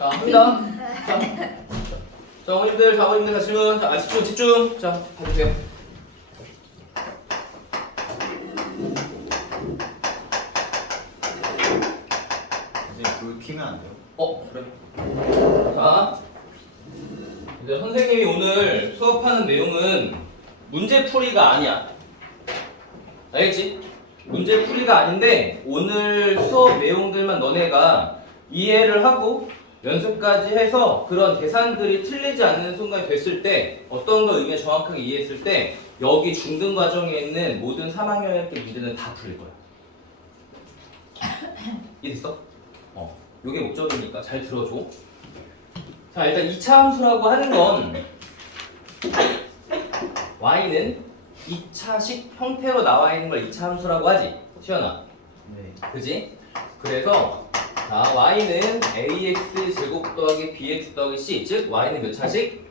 자, 합니다. 자, 어머님들, 아버님들 다 질문. 자, 집중, 집중. 자, 봐주세요. 이제 불 켜면 안 돼요? 그래. 자, 이제 선생님이 오늘 수업하는 내용은 문제풀이가 아니야. 알겠지? 문제풀이가 아닌데 오늘 수업 내용들만 너네가 이해를 하고 연습까지 해서 그런 계산들이 틀리지 않는 순간이 됐을 때 어떤 거 의미 정확하게 이해했을 때 여기 중등 과정에 있는 모든 3학년의 문제는 다 풀릴 거야. 이해됐어? 요게 목적이니까 잘 들어줘. 자, 일단 2차 함수라고 하는 건 y는 2차식 형태로 나와 있는 걸 2차 함수라고 하지. 시연아. 네. 그지? 그래서 자, y는 ax 제곱 더하기 bx 더하기 c, 즉 y는 몇 차식?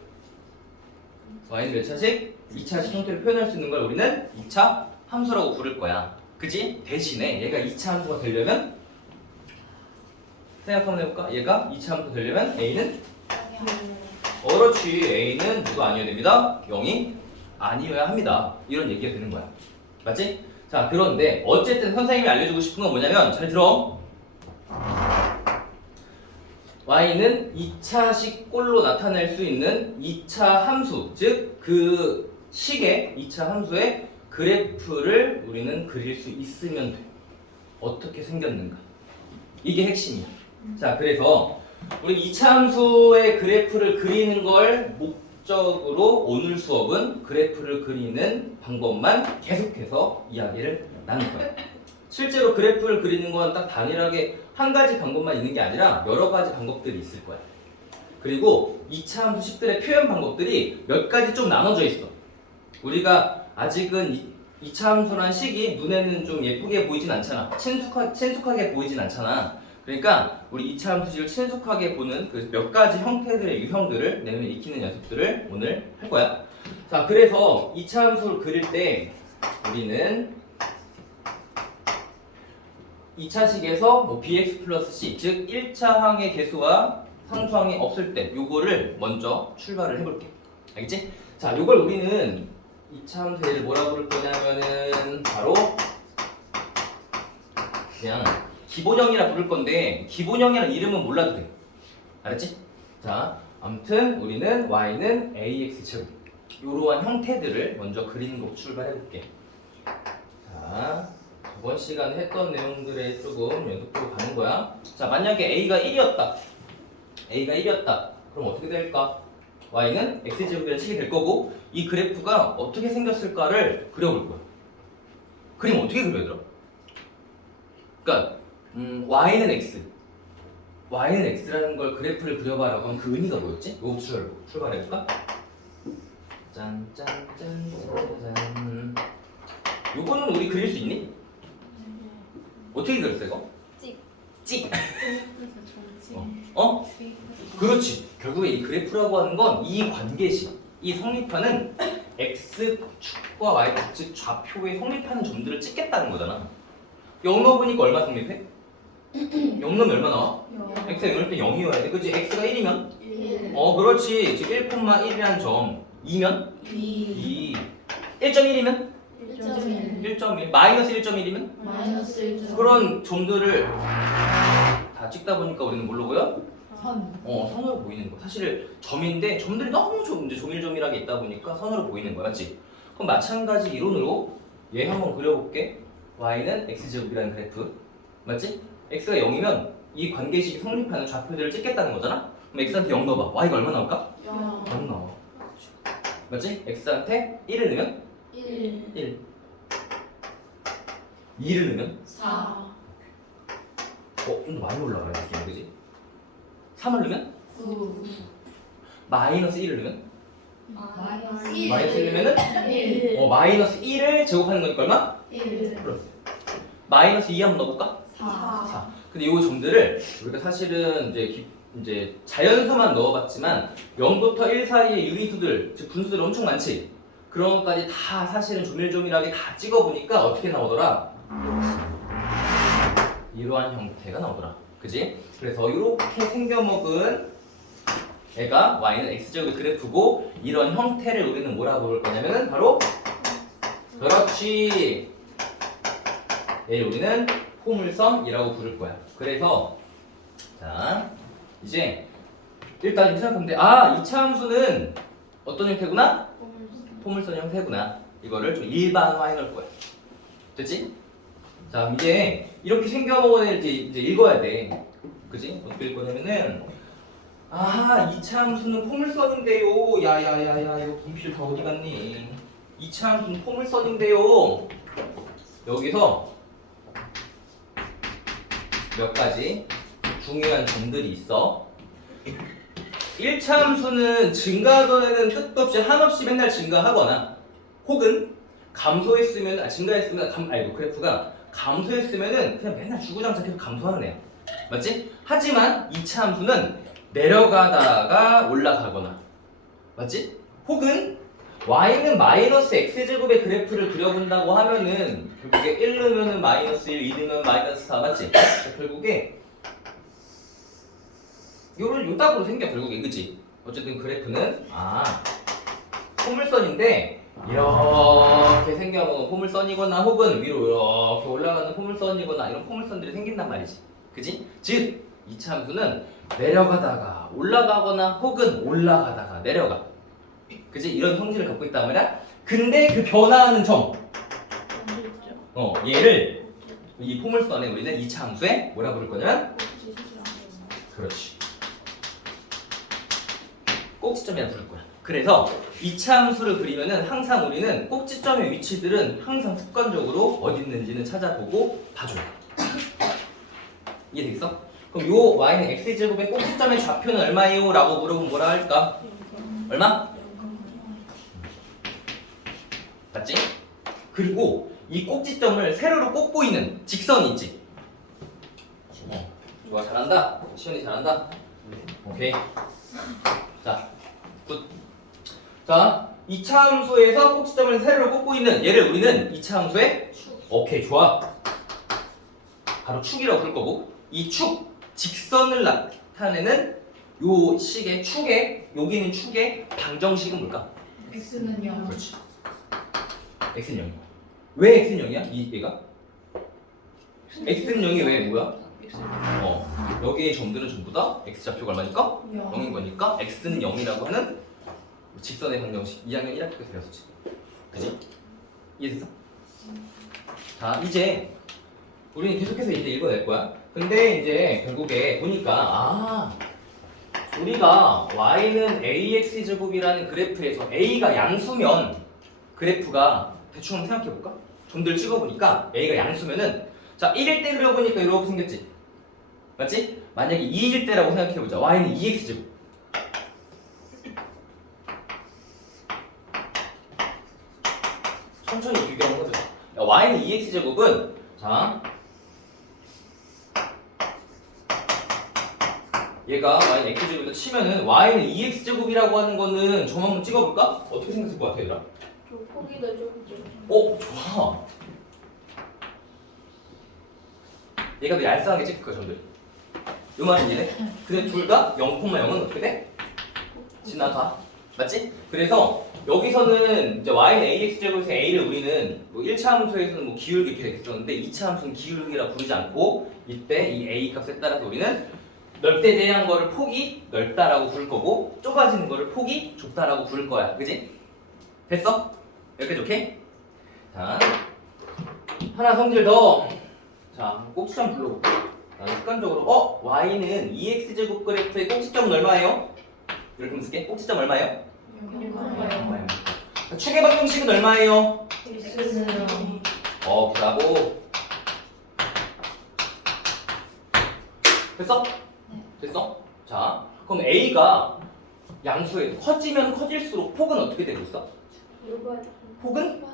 y는 몇 차식? 2차식 형태로 표현할 수 있는 걸 우리는 2차 함수라고 부를 거야. 그지? 대신에 얘가 2차 함수가 되려면 생각 한번 해볼까? 얘가 2차 함수 되려면 a는 그렇지. a는 누가 아니어야 됩니다. 0이 아니어야 합니다. 이런 얘기가 되는 거야. 맞지? 자, 그런데 어쨌든 선생님이 알려주고 싶은 건 뭐냐면 잘 들어. y는 2차식 꼴로 나타낼 수 있는 2차 함수, 즉 그 식의 2차 함수의 그래프를 우리는 그릴 수 있으면 돼. 어떻게 생겼는가? 이게 핵심이야. 자, 그래서 우리 2차 함수의 그래프를 그리는 걸 목적으로 오늘 수업은 그래프를 그리는 방법만 계속해서 이야기를 나눌 거예요. 실제로 그래프를 그리는 건 딱 단일하게 한 가지 방법만 있는 게 아니라 여러 가지 방법들이 있을 거야. 그리고 2차 함수 식들의 표현 방법들이 몇 가지 좀 나눠져 있어. 우리가 아직은 2차 함수란 식이 눈에는 좀 예쁘게 보이진 않잖아. 친숙하게 보이진 않잖아. 그러니까 우리 2차 함수식을 친숙하게 보는 그 몇 가지 형태들의 유형들을 내면 익히는 연습들을 오늘 할 거야. 자, 그래서 2차 함수를 그릴 때 우리는 2차식에서 뭐 bx 플러스 c, 즉 1차항의 개수와 상수항이 없을 때 요거를 먼저 출발을 해볼게. 알겠지? 자, 요걸 우리는 2차 함수를 뭐라고 부를 거냐면은 바로 그냥 기본형이라 부를 건데 기본형이라는 이름은 몰라도 돼. 알았지? 자, 아무튼 우리는 y는 ax 제곱 요러한 형태들을 먼저 그리는 거 출발해볼게. 자, 저번 시간에 했던 내용들에 조금 연속적으로 가는 거야. 자, 만약에 a가 1이었다. a가 1이었다. 그럼 어떻게 될까? y는 x제곱이라는 식이 될 거고 이 그래프가 어떻게 생겼을까를 그려볼 거야. 그림 어떻게 그려야 되나? 그러니까 y는 x y는 x라는 걸 그래프를 그려봐라고 하면 그 의미가 뭐였지? 이거 출발해볼까? 짠짠짠짠짠. 요거는 우리 그릴 수 있니? 어떻게 그렸어 이거? 찍. 그렇지. 결국에 이 그래프라고 하는 건 이 관계식, 이 성립하는 x축과 y축, 즉 좌표에 성립하는 점들을 찍겠다는 거잖아. 0 넣어보니까 얼마 성립해? 0 넣으면 얼마 나와? x가 0일 때 0이어야 돼. 그치? x가 1이면? 1. 그렇지. 즉 1,1이라는 점 2면? 2. 1.1이면? 1.1. 1.1. 마이너스 1.1이면? 마이너스 1. 그런 점들을 다 찍다 보니까 우리는 뭘로 보여? 선. 선으로 보이는 거. 사실 점인데 점들이 너무 이제 조밀조밀하게 있다 보니까 선으로 보이는 거야, 맞지? 그럼 마찬가지 이론으로 얘 한번 그려볼게. y는 x제곱이라는 그래프, 맞지? x가 0이면 이 관계식이 성립하는 좌표들을 찍겠다는 거잖아? 그럼 x한테 0 넣어봐. y가 얼마 나올까? 0. 0 나와. 맞지? x한테 1을 넣으면 1. 1. 2를 넣으면 4. 좀 더 많이 올라가야 느낌, 그지? 3을 넣으면 9. 마이너스 1을 넣으면 마이너스 마이너스 1 넣으면은 1. 마이너스 1을 제곱하는 거니까 얼마? 1. 플러스 마이너스 2 한번 넣어볼까? 4. 4. 근데 이 점들을 우리가 사실은 이제 자연수만 넣어봤지만 0부터 1 사이의 유리수들, 즉 분수들 엄청 많지? 그런 것까지 다 사실은 조밀조밀하게 다 찍어보니까 어떻게 나오더라? 이러한 형태가 나오더라. 그지? 그래서 이렇게 생겨먹은 애가 y는 x제곱의 그래프고 이런 형태를 우리는 뭐라고 부를 거냐면은 바로 그렇지. 얘를 우리는 포물선이라고 부를 거야. 그래서 자 이제 일단 이렇게 생각하면 돼. 아, 이차 함수는 어떤 형태구나? 포물선 형태구나. 이거를 좀 일반화해 놓을 거야. 됐지? 자, 이제 이렇게 생겨먹은 애를 이제 읽어야 돼. 그지? 어떻게 읽을 거냐면은 아, 이차 함수는 포물선인데요. 야야야야, 이거 분필 다 어디 갔니? 이차 함수는 포물선인데요. 여기서 몇 가지 중요한 점들이 있어. 1차 함수는 증가하던 애는 끝도 없이 한없이 맨날 증가하거나 혹은 감소했으면 증가했으면 그래프가 감소했으면은 그냥 맨날 주구장창 계속 감소하는 애야. 맞지? 하지만 2차 함수는 내려가다가 올라가거나 맞지? 혹은 y는 마이너스 x제곱의 그래프를 그려본다고 하면은 결국에 1 넣으면은 마이너스 1, 2 넣으면 마이너스 4 맞지? 결국에 요 답으로 생겨 결국에 그치? 어쨌든 그래프는 포물선인데 이렇게 생겨먹은 포물선이거나 혹은 위로 이렇게 올라가는 포물선이거나 이런 포물선들이 생긴단 말이지. 그치? 즉 2차 함수는 내려가다가 올라가거나 혹은 올라가다가 내려가. 그치? 이런 성질을 갖고 있단 말이야. 근데 그 변화하는 점 얘를 이 포물선에 우리는 2차 함수에 뭐라 부를 거냐면 그렇지. 꼭지점이라 부를 거야. 그래서 2차 함수를 그리면은 항상 우리는 꼭지점의 위치들은 항상 습관적으로 어디 있는지는 찾아보고 봐줘요. 이해되겠어? 그럼 요 y는 x제곱의 꼭지점의 좌표는 얼마예요? 라고 물어보면 뭐라 할까? 얼마? 맞지? 그리고 이 꼭지점을 세로로 꽂고 있는 직선이 있지? 좋아, 잘한다. 시연이 잘한다. 오케이. 자, 굿. 자, 2차 함수에서 꼭지점을 세로로 꽂고 있는 얘를 우리는 2차 함수의 오케이, 좋아. 바로 축이라고 부를 거고 이 축, 직선을 나타내는 요 식의 축의 여기는 축의 방정식은 뭘까? x는 0. 그렇지. x는 0이야. 왜 x는 0이야? 얘가? x는 0이 왜 뭐야? 여기의 점들은 전부 다 x 좌표가 얼마니까? 0인 거니까 x는 0이라고 하는 직선의 방정식 2학년 1학기 때 배웠었지. 그지? 이해됐어? 자, 이제 우리는 계속해서 이제 읽어낼 거야. 근데 이제 결국에 보니까 우리가 y는 ax제곱이라는 그래프에서 a가 양수면 그래프가 대충 한번 생각해볼까? 점들 찍어보니까 a가 양수면은 자 1일 때 그려보니까 이렇게 생겼지? 맞지? 만약에 2일 때라고 생각해보자. y는 2x제곱 천천히 비교하는 거죠. y는 2x제곱은 자 얘가 y는 x제곱에다 치면은 y는 2x제곱이라고 하는 거는 점 한번 찍어볼까? 어떻게 생겼을 것 같아 얘들아? 포기도 좁죠. 좋아. 얘가 더 얄쌍하게 찍힐 거야 점들. 요 말은 이해돼? 근데 둘 다 0,0은 어떻게 돼? 지나가. 맞지? 그래서 여기서는 이제 y는 ax제곱에서 a를 우리는 뭐 1차 함수에서는 뭐 기울기 이렇게 됐었는데 2차 함수는 기울기라 부르지 않고 이때 이 a 값에 따라서 우리는 넓대 대한 거를 폭이 넓다라고 부를 거고 좁아지는 거를 폭이 좁다라고 부를 거야. 그지? 됐어? 여기까지 오케이? 자, 하나 성질 더. 자, 꼭지점 불러볼게. 습관적으로 y는 2x제곱 그래프의 꼭지점은 얼마예요? 이렇게 하면 쓸게. 꼭지점 얼마예요? 0. 축의 방정식은 얼마예요? x는 0. 브라보. 됐어? 됐어? 자, 그럼 a가 양수에 커지면 커질수록 폭은 어떻게 되고 있어? 폭은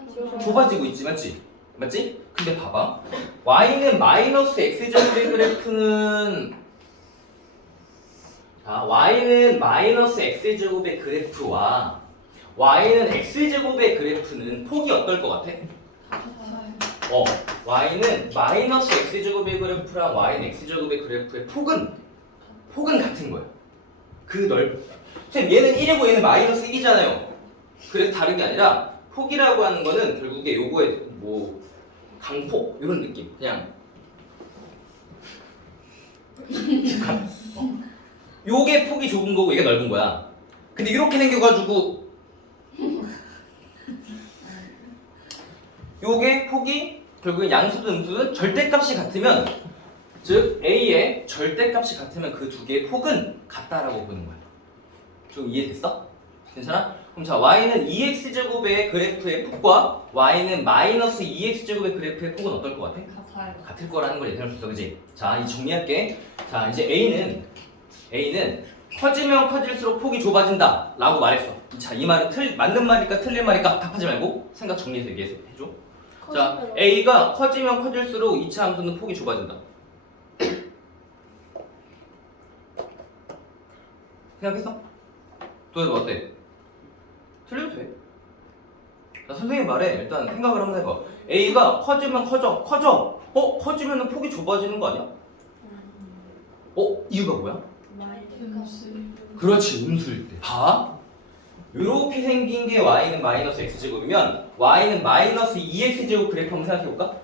좁아지고 있지, 맞지? 맞지? 근데 봐봐. y는 마이너스 x제곱의 그래프는 y는 마이너스 x제곱의 그래프와 y는 x제곱의 그래프는 폭이 어떨 것 같아? y는 마이너스 x제곱의 그래프랑 y는 x제곱의 그래프의 폭은 같은 거예요. 선생님 얘는 1이고 얘는 마이너스 1이잖아요. 그래서 다른 게 아니라 폭이라고 하는 거는 결국에 요거의 뭐 강폭 이런 느낌. 그냥 요게 폭이 좁은 거고 얘가 넓은 거야. 근데 이렇게 생겨가지고 요게 폭이 결국엔 양수든 음수든 절대값이 같으면, 즉 A의 절대값이 같으면 그 두 개의 폭은 같다라고 보는 거야. 좀 이해됐어? 괜찮아? 그럼 자, y는 2x제곱의 그래프의 폭과 y는 마이너스 2x제곱의 그래프의 폭은 어떨 것 같아? 같아요. 같을 거라는 걸 예상할 수 있어, 그지? 자, 이 정리할게. 자, 이제 A는 커지면 커질수록 폭이 좁아진다 라고 말했어. 자, 이 말은 맞는 말일까 틀린 말일까 답하지 말고 생각 정리해서 얘기해줘. 자, A가 커지면 커질수록 2차 함수는 폭이 좁아진다. 생각했어? 도대체 어때? 틀려도 돼. 자, 선생님 말에 일단 생각을 한번 해봐. A가 커지면 커져. 커지면 폭이 좁아지는 거 아니야? 이유가 뭐야? 그렇지, 음수일 때. 봐. 이렇게 생긴 게 y는 마이너스 x제곱이면 y는 마이너스 2x제곱 그래프 한번 생각해볼까?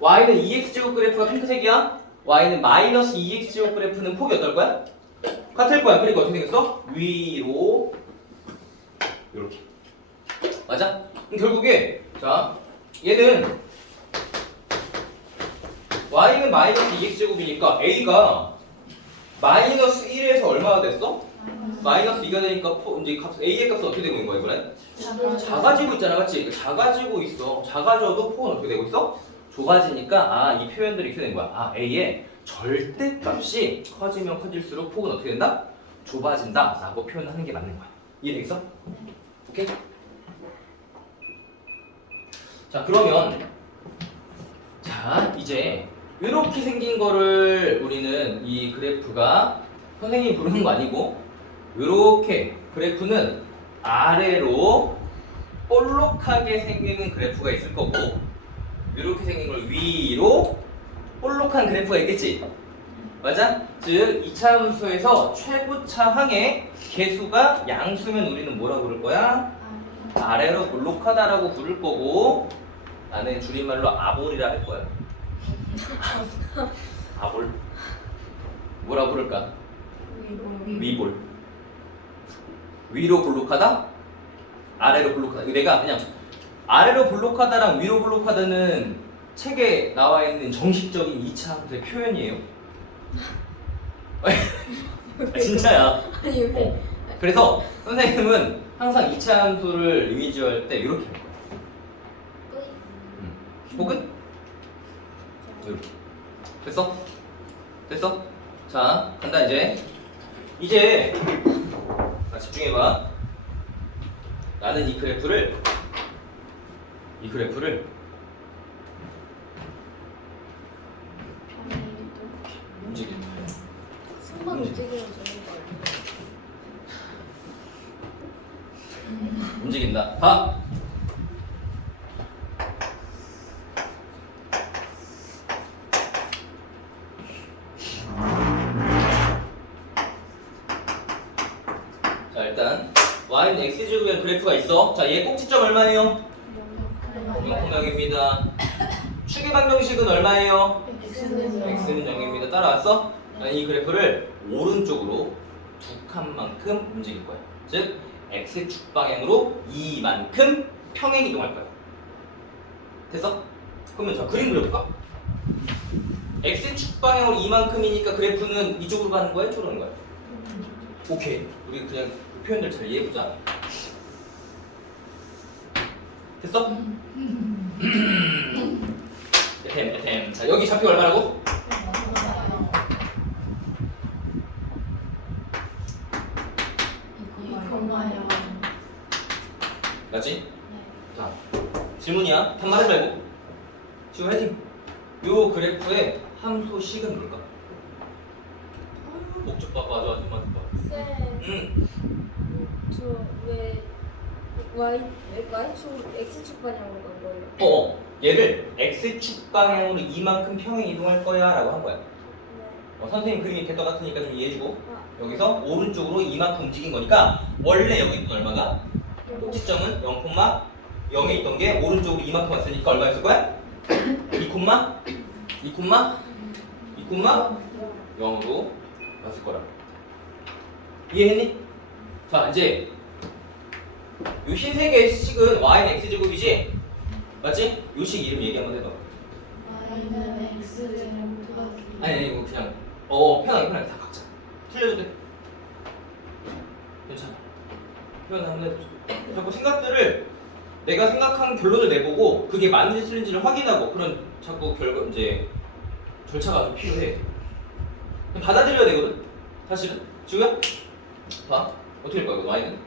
y는 2x제곱 그래프가 핑크색이야. y는 마이너스 2x제곱 그래프는 폭이 어떨 거야? 같을 거야. 그러니까 어떻게 생겼어? 위로 이렇게. 맞아? 그럼 결국에 자, 얘는 y는 마이너스 2x제곱이니까 a가 마이너스 1에서 얼마가 됐어? 마이너스 2가 되니까 이제 a의 값은 어떻게 되고 있는 거야 이번엔? 작아지고 있잖아, 맞지? 작아지고 있어. 작아져도 폭은 어떻게 되고 있어? 좁아지니까 이 표현들이 이렇게 된 거야. a의 절대값이 커지면 커질수록 폭은 어떻게 된다? 좁아진다 라고 표현하는 게 맞는 거야. 이해되겠어? 오케이? 자, 그러면 자, 이제 이렇게 생긴 거를 우리는 이 그래프가 선생님이 부르는 거 아니고 이렇게 그래프는 아래로 볼록하게 생기는 그래프가 있을 거고 이렇게 생긴 걸 위로 볼록한 그래프가 있겠지? 맞아? 즉 2차 함수에서 최고차 항의 개수가 양수면 우리는 뭐라고 부를 거야? 아래로 볼록하다라고 부를 거고 나는 줄임말로 아볼이라 할 거야. 아볼. 뭐라 부를까? 위볼. 위로 볼록하다? 아래로 볼록하다. 내가 그냥 아래로 볼록하다랑 위로 볼록하다는 책에 나와 있는 정식적인 2차 함수의 표현이에요. 진짜야. 아니 왜? 그래서 선생님은 항상 2차 함수를 이미지할 때 이렇게 할 거야. 혹은 이렇게. 됐어? 됐어? 자, 간다 이제 자, 집중해봐. 나는 이 그래프를 움직인다. 승만 움직이면 되는 거 아니야? 움직인다. 봐. 자, 일단 y는 x제곱이라는 그래프가 있어. 자, 얘 꼭지점 얼마예요? 0,0입니다. 축의 방정식은 얼마예요? x는 0입니다. 따라왔어? 자, 이 그래프를 오른쪽으로 두 칸만큼 움직일 거야. 즉 x축 방향으로 이만큼 평행 이동할 거야. 됐어? 그러면 자, 그림 그려볼까? x축 방향으로 이만큼이니까 그래프는 이쪽으로 가는 거야? 이쪽으로 가는 거야? 오케이. 우리 그냥 그 표현들 잘 이해해보자. 됐어? 에템. 자, 여기 좌표 얼마라고? 이거요. 맞지? 자, 질문이야. 반말하지 말고. 지금 화이팅. 요 그래프의 함수식은 뭘까? 목적 봐봐, 아줌마 봐. 쌤, 저왜 Y축 X축 방향으로 간 거예요? 얘를 x축 방향으로 이만큼 평행 이동할 거야 라고 한 거야. 선생님 그림이 될 것 같으니까 좀 이해해주고, 여기서 오른쪽으로 이만큼 움직인 거니까 원래 여기 있던 얼마가? 꼭지점은 0,0에 있던 게 오른쪽으로 이만큼 왔으니까 얼마였을 거야? 2,0로 왔을 거라. 이해했니? 자 이제 요 흰색의 식은 y는 x제곱이지? 맞지? 요 식 이름 얘기 한번 해봐. Y는 X 제곱 플러스 아니 이거 그냥 편하게 다 각자 틀려도 돼. 괜찮아. 표현 한번 해보자. 자꾸 생각들을 내가 생각한 결론을 내보고 그게 맞는지 틀린지를 확인하고 그런 자꾸 결과 이제 절차가 좀 필요해. 그냥 받아들여야 되거든. 사실은 지우야 봐 어떻게 될 거야? 이거 y는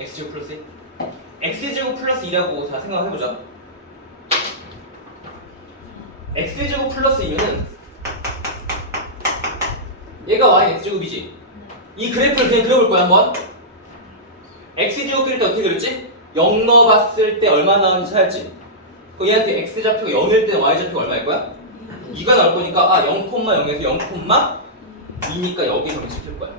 x제곱 플러스 1. x제곱 플러스 2라고 자 생각해보자. x제곱 플러스 2는 얘가 y x제곱이지. 이 그래프를 그냥 그려볼 거야 한번. x제곱 그릴 때 어떻게 그렸지? 0 넣어봤을 때 얼마 나오는지 찾았지? 그럼 얘한테 x좌표가 0일 때 y좌표가 얼마일 거야? 2가 나올 거니까 0,0에서 0,2니까 여기 점을 지킬 거야.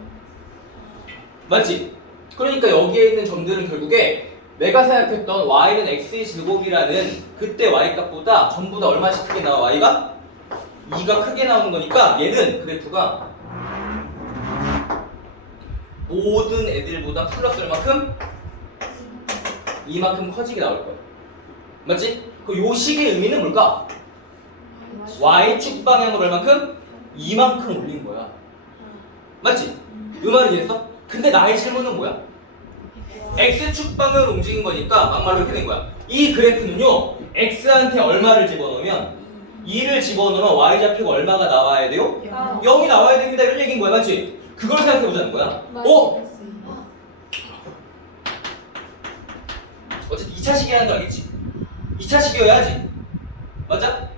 맞지? 그러니까 여기에 있는 점들은 결국에 내가 생각했던 y는 x제곱이라는 그때 y 값보다 전부 다 얼마씩 크게 나와? y가 2가 크게 나오는 거니까 얘는 그래프가 모든 애들보다 플러스 얼마큼? 이만큼 커지게 나올 거야. 맞지? 그 요 식의 의미는 뭘까? y축 방향으로 얼만큼? 이만큼 올린 거야. 맞지? 이 말은 이해했어? 근데 나의 질문은 뭐야? x축 방향으로 움직인 거니까 막말로 이렇게 된 거야. 이 그래프는요 x한테 얼마를 집어넣으면 2를 집어넣으면 y좌표가 얼마가 나와야 돼요? 0이 나와야 됩니다. 이런 얘기인 거야. 맞지? 그걸 생각해보자는 거야. 어쨌든 2차식이라는 거 알겠지? 2차식이어야지. 맞아?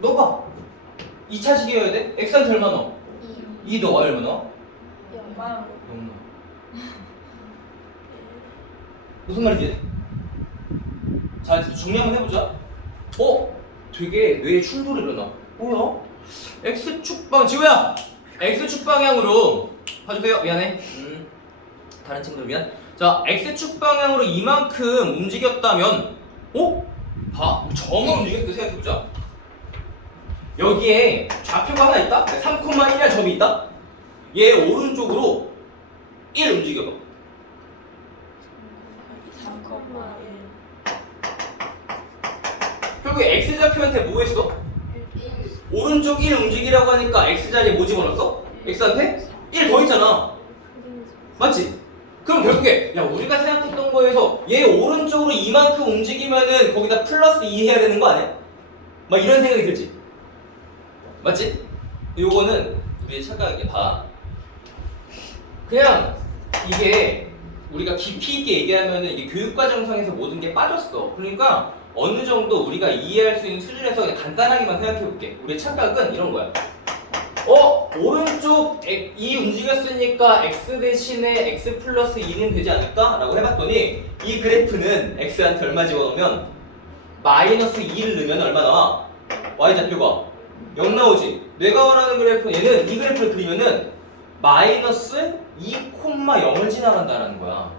넣어봐. 2차식이어야 돼? x한테 얼마 넣어? 2 넣어. y 얼마 넣어? 0 넣어. 무슨 말인지? 자, 이제 정리 한번 해보자. 되게 뇌에 충돌이 일어나. 뭐야? x축 방 지우야! x축 방향으로 봐주세요. 미안해. 다른 친구들 미안. 자, x축 방향으로 이만큼 움직였다면 봐. 점을 움직였을 때 생각해보자. 여기에 좌표가 하나 있다? 3,1이라는 점이 있다? 얘 오른쪽으로 1 움직여봐. 3,1 결국에 x좌표한테 뭐 했어? 오른쪽 1 움직이라고 하니까 x자리에 뭐 집어넣었어? x한테 1 더 있잖아. 맞지? 그럼 결국에 우리가 생각했던 거에서 얘 오른쪽으로 이만큼 움직이면은 거기다 플러스 2 해야 되는 거 아니야? 막 이런 생각이 들지? 맞지? 요거는 우리 착각하게 봐. 그냥 이게 우리가 깊이 있게 얘기하면은 이게 교육과정상에서 모든 게 빠졌어. 그러니까 어느 정도 우리가 이해할 수 있는 수준에서 그냥 간단하게만 생각해볼게. 우리 착각은 이런 거야. 오른쪽 2 움직였으니까 x 대신에 x 플러스 2는 되지 않을까? 라고 해봤더니 이 그래프는 x한테 얼마 집어넣으면 마이너스 2를 넣으면 얼마 나와? y좌표가 0 나오지? 내가 원하는 그래프는 얘는 이 그래프를 그리면은 마이너스 2,0을 지나간다는 거야.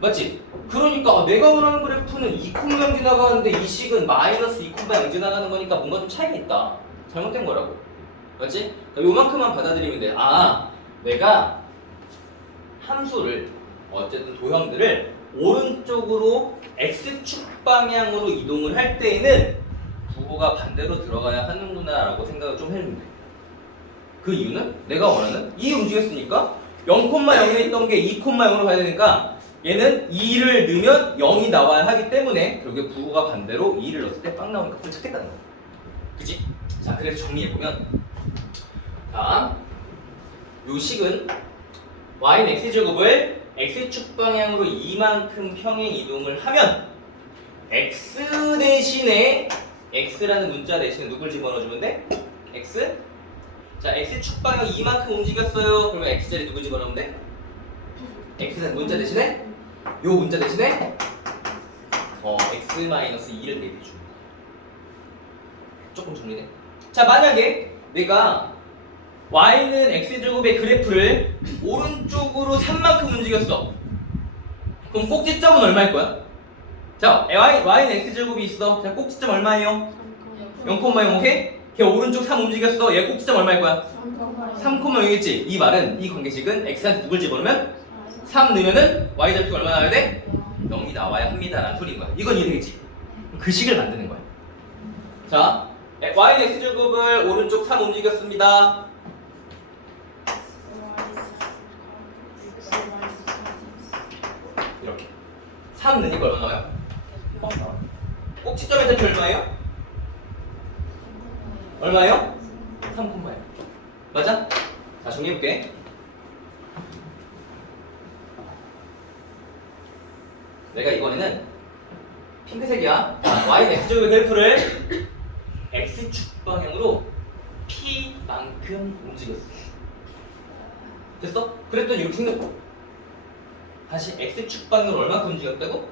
맞지? 그러니까 내가 원하는 그래프는 2,0 지나가는데 이 식은 마이너스 2,0 지나가는 거니까 뭔가 좀 차이가 있다. 잘못된 거라고. 맞지? 그러니까 요만큼만 받아들이면 돼. 내가 함수를 어쨌든 도형들을 오른쪽으로 x축 방향으로 이동을 할 때에는 부호가 반대로 들어가야 하는구나 라고 생각을 좀 해주면 돼. 그 이유는 내가 원하는 2 움직였으니까 0,0에 있던 게 2,0으로 가야 되니까 얘는 2를 넣으면 0이 나와야 하기 때문에 결국에 부호가 반대로 2를 넣었을 때 빵 나오니까 그걸 찾겠다는 거야. 그치? 자, 그래서 정리해보면 자, 요 식은 y는 x제곱을 x축 방향으로 이만큼 평행 이동을 하면 x 대신에 x라는 문자 대신에 누굴 집어넣어주면 돼? x? 자, x축 방향 이만큼 움직였어요. 그러면 x자리 누굴 집어넣으면 돼? x는 문자 대신에 요 문자 대신에 x-2를 대입해 줍니다. 조금 정리돼. 자, 만약에 내가 y는 x제곱의 그래프를 오른쪽으로 3만큼 움직였어. 그럼 꼭지점은 얼마일 거야? 자, y는 x제곱이 있어. 자, 꼭지점 얼마예요? 0,0, 오케이? 걔 오른쪽 3 움직였어. 얘 꼭지점 얼마일 거야? 3,0이겠지? 이 말은, 이 관계식은 x한테 누굴 집어넣으면 3 넣으면은 y 좌표가 얼마 나와야 돼? 0이 나와야 합니다 라는 소리인 거야. 이건 이해되겠지? 그 식을 만드는 거야. 자, y는 x제곱을 오른쪽 3 움직였습니다. 이렇게 3 넣으니까 얼마 나와요? 꼭지점의 좌표 얼마예요? 얼마예요? 3,000. 맞아? 자, 정리해볼게. 내가 이번에는 핑크색이야. y는 x제곱의 그래프를 x축 방향으로 p만큼 움직였어. 됐어? 그랬더니 이렇게 생겼고, 다시 x축 방향으로 얼마큼 움직였다고?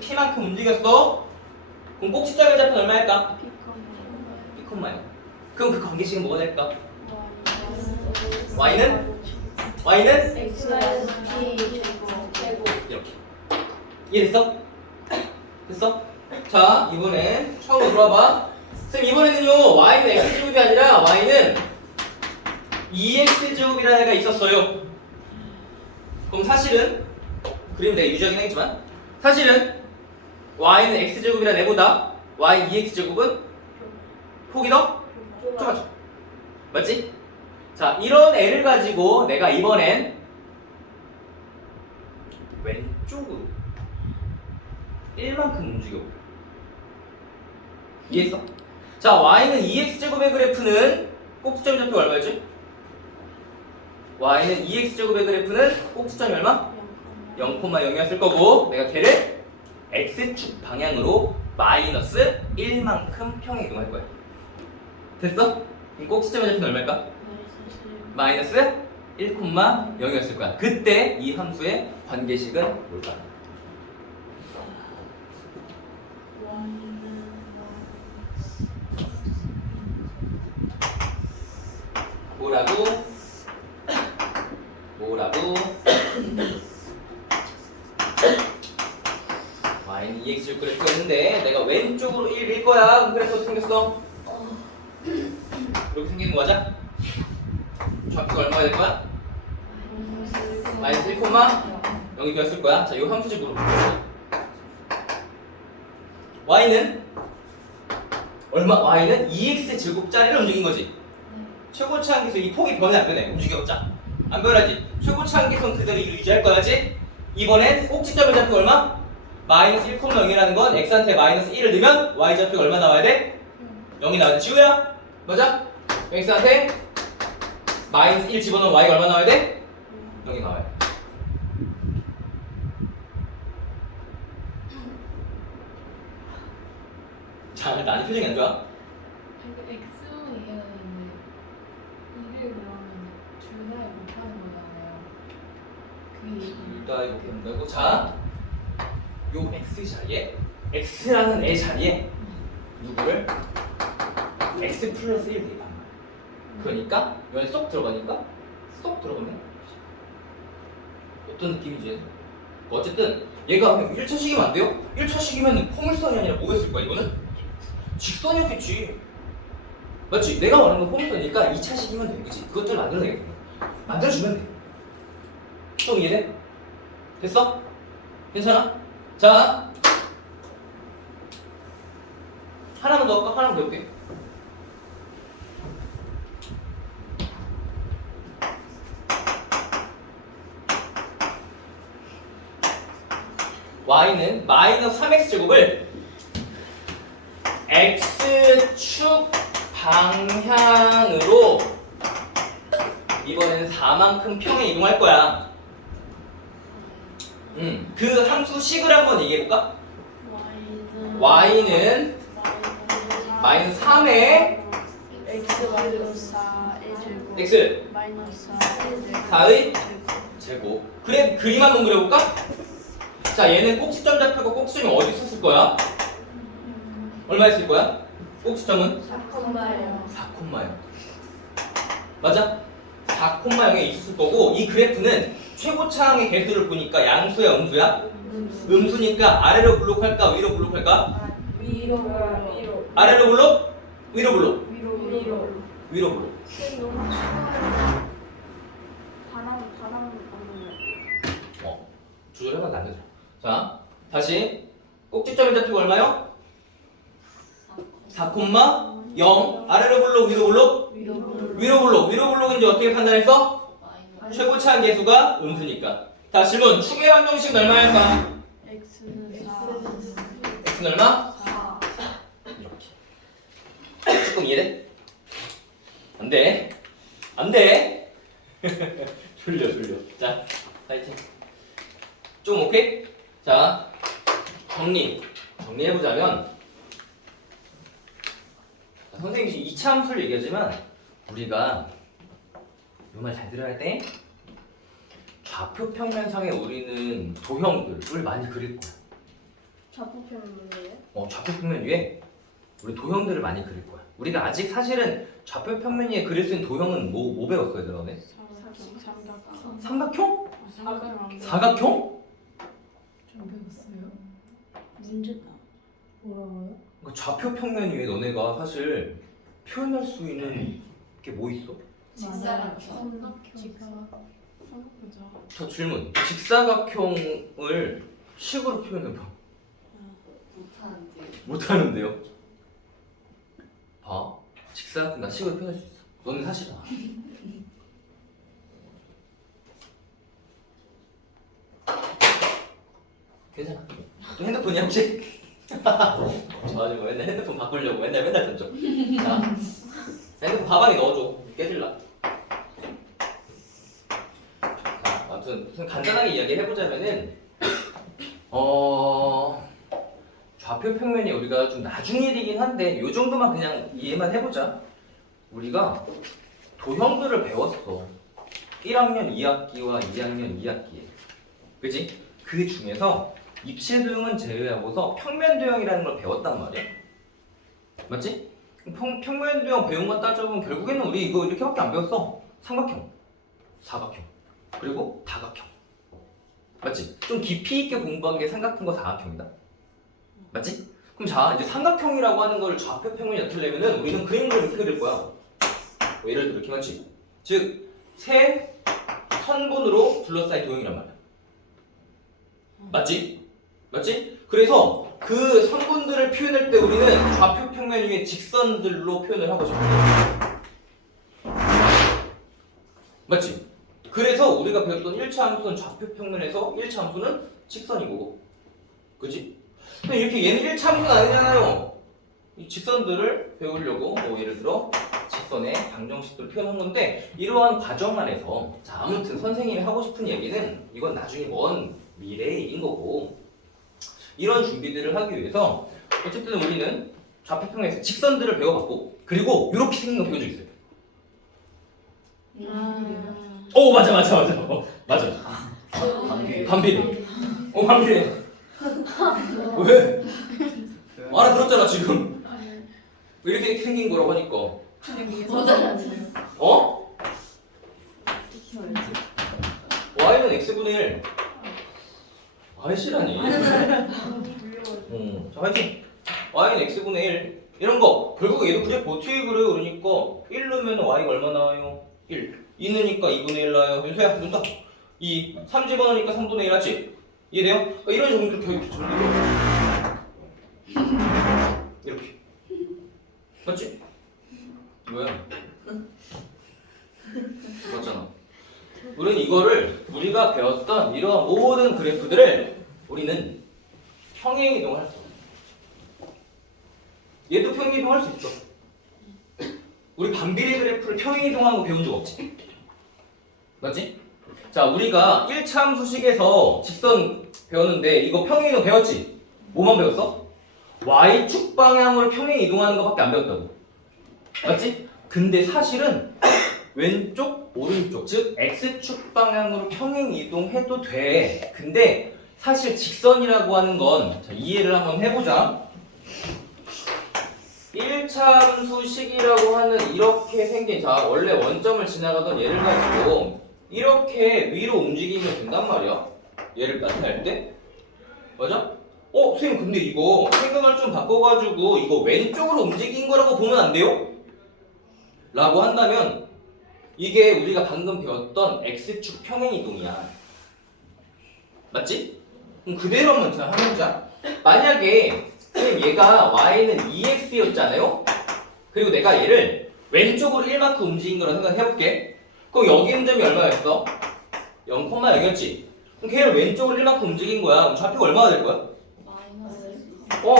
p만큼 움직였어. 그럼 꼭지점의 좌표는 얼마일까? P콤마요. 그럼 그 관계식은 뭐가 될까? y는 이렇게. 이해됐어? 됐어? 자, 이번엔 처음으로 들어와봐. 쌤, 이번에는요 y는 x제곱이 아니라 y는 2x제곱이라는 애가 있었어요. 그럼 사실은 그림 내가 유지하긴 하겠지만 사실은 y는 x제곱이라는 애보다 y 2x제곱은 폭이 더 좁아져. 맞지? 자, 이런 애를 가지고 내가 이번엔 왼쪽으로 1만큼 움직여볼게. 이해했어? 자, y는 2x제곱의 그래프는 꼭지점의 좌표가 얼마였지? y는 2x제곱의 그래프는 꼭지점이 얼마? 0,0이었을 거고 내가 걔를 x축 방향으로 마이너스 1만큼 평행 이동할 거야. 됐어? 그럼 꼭지점의 좌표는 얼마일까? 마이너스 1,0이었을 거야. 그때 이 함수의 관계식은 뭘까? 뭐라고? y는 2x를 그래프가 있는데 내가 왼쪽으로 1 밀 거야. 그럼 그래프 어떻게 생겼어? 이렇게 생기는 거 맞아? 좌표가 얼마가 될 거야? 마이너스 1,0이 되었을 거야. 자, 이 함수식으로 y는 얼마? y는 2x 제곱짜리를 움직인 거지. 최고치 한계에서 이 폭이 변해 안 변해? 움직여봤자 안 변하지. 최고치 한계선 그대로 유지할 거야지. 이번엔 꼭지점의 좌표 얼마? 마이너스 1,0이라는 건 x한테 마이너스 1을 넣으면 y 좌표가 얼마 나와야 돼? 0이 나와야 돼. 지우야? 맞아? x한테 마이너스 1 집어넣으면 y가 얼마 나와야 돼? 0이 나와야 돼. 자, 나는 표정이 안 좋아. X문이 해야 되는데 이를 그러면 둘 다 못하는 거잖아요. 그 얘기. 둘 다 이렇게 한다고? 자, 요 x 자리에 x라는 애 자리에 누구를? x 플러스 1 대입한 거야. 그러니까 여기 쏙 들어가니까 쏙 들어가면 어떤 느낌이지? 어쨌든 얘가 그냥 1차식이면 안 돼요? 1차식이면 포물선이 아니라 뭐였을 거야 이거는? 직선이었겠지. 맞지? 내가 말하는 건 포물선이니까 2차식이면 돼. 그치? 그것들 만들어내겠다. 만들어주면 돼. 좀 이해돼? 됐어? 괜찮아? 자, 하나만 더 할까? 하나만 더 해볼게. y는 마이너스 3x제곱을 x축 방향으로 이번에는 4만큼 평행 이동할 거야. 그 함수 식을 한번 얘기해볼까? y는 마이너스 3에 x 마이너스 4 1제곱 x 마이너스 4의 제곱. 그래 그림 한번 그려볼까? 자 얘는 꼭지점 잡혀고 꼭지점이 어디 있었을 거야? 얼마 있을 거야? 꼭지점은 4콤마요. 4콤마요. 맞아? 4콤마0에 있을 거고 이 그래프는 최고차항의 개수를 보니까 양수야 음수야? 음수니까 아래로 블록할까 위로 블록할까? 위로. 아래로 블록? 위로 블록? 위로. 위로 블록. 너무 추워요. 바람 불면. 조절해봐 안 되죠. 자 다시 꼭지점이 잡히고 얼마요? 4,0 아래로 블록 위로 블록? 위로 블록. 위로 블록은 이제 어떻게 판단했어? 최고차항 개수가 음수니까. 자 질문 축의 방정식은 얼마일까? X는 4. x는 얼마? 4. 이렇게. 조금 이해돼? 안 돼. 안 돼. 졸려. 자, 파이팅. 좀 오케이? 자, 정리해보자면 선생님이 2차 함수를 얘기하지만 우리가 이 말 잘 들어야 돼. 좌표 평면상에 우리는 도형들을 많이 그릴 거야. 좌표표는 뭐예요? 좌표 평면 위에 우리 도형들을 많이 그릴 거야. 우리가 아직 사실은 좌표 평면 위에 그릴 수 있는 도형은 뭐 배웠어야 되나 너네? 삼각형? 사각형? 좀 배웠어요? 문제다. 뭐라고요? 그러니까 좌표 평면 위에 너네가 사실 표현할 수 있는 게 뭐 있어? 직사각형. 저 질문. 직사각형을 식으로 표현해봐. 못하는데요? 봐. 직사각형 나 식으로 표현할 수 있어. 너는 사실 안. 괜찮아. 또 핸드폰이야 혹시? 맞아, 맨날 핸드폰 바꾸려고 맨날 던져. 자, 핸드폰 가방에 넣어줘. 깨질라. 자, 아무튼 우선 간단하게 이야기해보자면은 좌표 평면이 우리가 좀 나중 일이긴 한데 요 정도만 그냥 이해만 해보자. 우리가 도형들을 배웠어. 1학년 2학기와 2학년 2학기에. 그지? 그 중에서 입체 도형은 제외하고서 평면 도형이라는 걸 배웠단 말이야. 맞지? 평면 도형 배운 거 따져보면 결국에는 우리 이거 이렇게밖에 안 배웠어. 삼각형, 사각형, 그리고 다각형. 맞지? 좀 깊이 있게 공부한 게 삼각형과 사각형이다. 맞지? 그럼 자, 이제 삼각형이라고 하는 걸 좌표 평면이 나타내려면 우리는 그림을 이렇게 그릴 거야. 뭐 예를 들어 이렇게 맞지? 즉, 세 선분으로 둘러싸인 도형이란 말이야. 맞지? 맞지? 그래서 그 선분들을 표현할 때 우리는 좌표 평면 위에 직선들로 표현을 하고 싶어. 맞지? 그래서 우리가 배웠던 1차 함수는 좌표 평면에서 1차 함수는 직선이고, 그지? 근데 이렇게 얘는 1차 함수는 아니잖아요. 이 직선들을 배우려고 뭐 예를 들어 직선의 방정식들을 표현한 건데 이러한 과정 안에서 자 아무튼 선생님이 하고 싶은 얘기는 이건 나중에 먼 미래의 일인 거고 이런 준비들을 하기 위해서 어쨌든 우리는 좌표평면에서 직선들을 배워봤고 그리고 이렇게 생긴 거 배운 적 있어요. 오 맞아 맞아 반비례 반비례 왜? 알아들었잖아 지금 왜 이렇게 생긴 거라고 하니까 어? y는 x분의 1 y씨라니 자 화이팅 y는 x분의 1 이런 거 결국 얘도 그래 어떻게 그래 그러니까 1 넣으면 y가 얼마 나와요? 1 2 넣으니까 2분의 1 나와요 윤서야 눈 떠 2 3 집어넣으니까 3분의 1 하지? 이해돼요? 그러니까 이런 정도로 이렇게 정리돼 이렇게 맞지? 뭐야? 맞잖아 우리는 이거를 우리가 배웠던 이러한 모든 그래프들을 우리는 평행이동할 수 있어 얘도 평행이동할 수 있어 우리 반비례 그래프를 평행이동하는 거 배운 적 없지? 맞지? 자 우리가 1차 함수식에서 직선 배웠는데 이거 평행이동 배웠지? 뭐만 배웠어? Y축 방향으로 평행 이동하는 것밖에 안 배웠다고 맞지? 근데 사실은 왼쪽 오른쪽, 즉 x축 방향으로 평행 이동해도 돼. 근데 사실 직선이라고 하는 건 자, 이해를 한번 해보자. 1차 함수식이라고 하는 이렇게 생긴 자 원래 원점을 지나가던 얘를 가지고 이렇게 위로 움직이면 된단 말이야. 얘를 나타낼 때. 맞아? 선생님 근데 이거 생각을 좀 바꿔가지고 이거 왼쪽으로 움직인 거라고 보면 안 돼요? 라고 한다면 이게 우리가 방금 배웠던 x축 평행이동이야. 맞지? 그럼 그대로 한번 잘 해보자. 만약에 선생님 얘가 y는 2x였잖아요? 그리고 내가 얘를 왼쪽으로 1만큼 움직인 거라 생각해볼게. 그럼 여기 있는 점이 얼마였어? 0,0이었지? 그럼 걔를 왼쪽으로 1만큼 움직인 거야. 그럼 좌표가 얼마가 될 거야?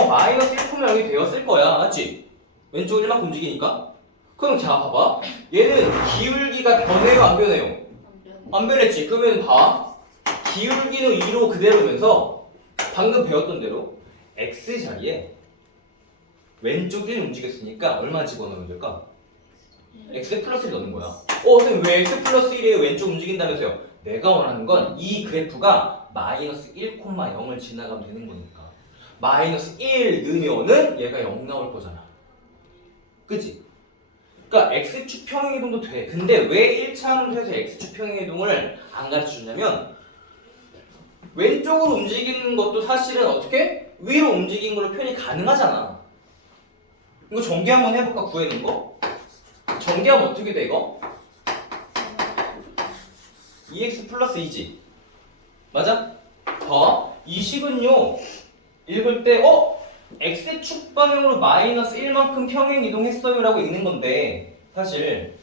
마이너스 1,0이 되었을 거야. 맞지? 왼쪽으로 1만큼 움직이니까. 그럼 자 봐봐. 얘는 기울기가 변해요 안 변해요? 안 변했지. 그러면 봐. 기울기는 2로 그대로면서 방금 배웠던 대로 x 자리에 왼쪽 1 움직였으니까 얼마 집어넣으면 될까? x 플러스 1 넣는 거야. 선생님 왜 x 플러스 1에 왼쪽 움직인다면서요? 내가 원하는 건 이 그래프가 마이너스 1,0을 지나가면 되는 거니까. 마이너스 1 넣으면은 얘가 0 나올 거잖아. 그치? 그러니까 x축 평행이동도 돼. 근데 왜 1차 함수에서 x축 평행이동을 안 가르쳐주냐면 왼쪽으로 움직이는 것도 사실은 어떻게? 위로 움직이는 걸로 표현이 가능하잖아. 이거 전개 한번 해볼까? 구해낸 거? 전개하면 어떻게 돼 이거? 2x 플러스 2지 맞아? 이 식은요 읽을 때 x축 방향으로 마이너스 1만큼 평행 이동했어요 라고 읽는 건데 사실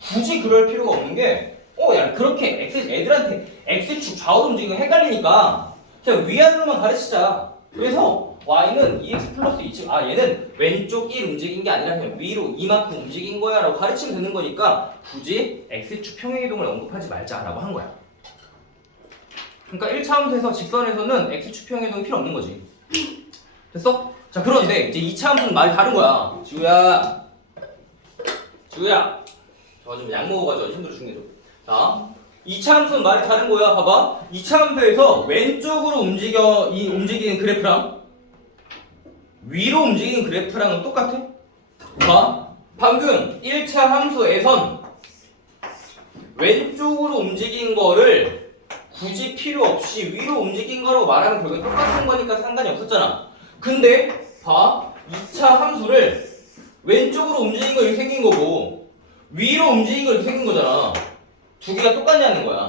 굳이 그럴 필요가 없는 게 야 그렇게 애들한테 x축 좌우로 움직이는 거 헷갈리니까 그냥 위아래로만 가르치자. 그래서 y는 2x 플러스 2 즉 얘는 왼쪽 1 움직인 게 아니라 그냥 위로 이만큼 움직인 거야 라고 가르치면 되는 거니까 굳이 x축 평행이동을 언급하지 말자라고 한 거야. 그러니까 1차 함수에서 직선에서는 x축 평행이동이 필요 없는 거지. 됐어? 자 그런데 이제 2차 함수는 말이 다른 거야. 지우야 저 좀 약 먹어가지고 힘들어 죽겠어. 자 2차 함수는 말이 다른 거야. 봐봐. 2차 함수에서 왼쪽으로 움직이는 그래프랑 위로 움직이는 그래프랑은 똑같아? 봐. 방금 1차 함수에선 왼쪽으로 움직인 거를 굳이 필요 없이 위로 움직인 거라고 말하면 결국 똑같은 거니까 상관이 없었잖아. 근데 봐. 2차 함수를 왼쪽으로 움직인 거 이렇게 생긴 거고 위로 움직인 거 이렇게 생긴 거잖아. 두 개가 똑같냐는 거야.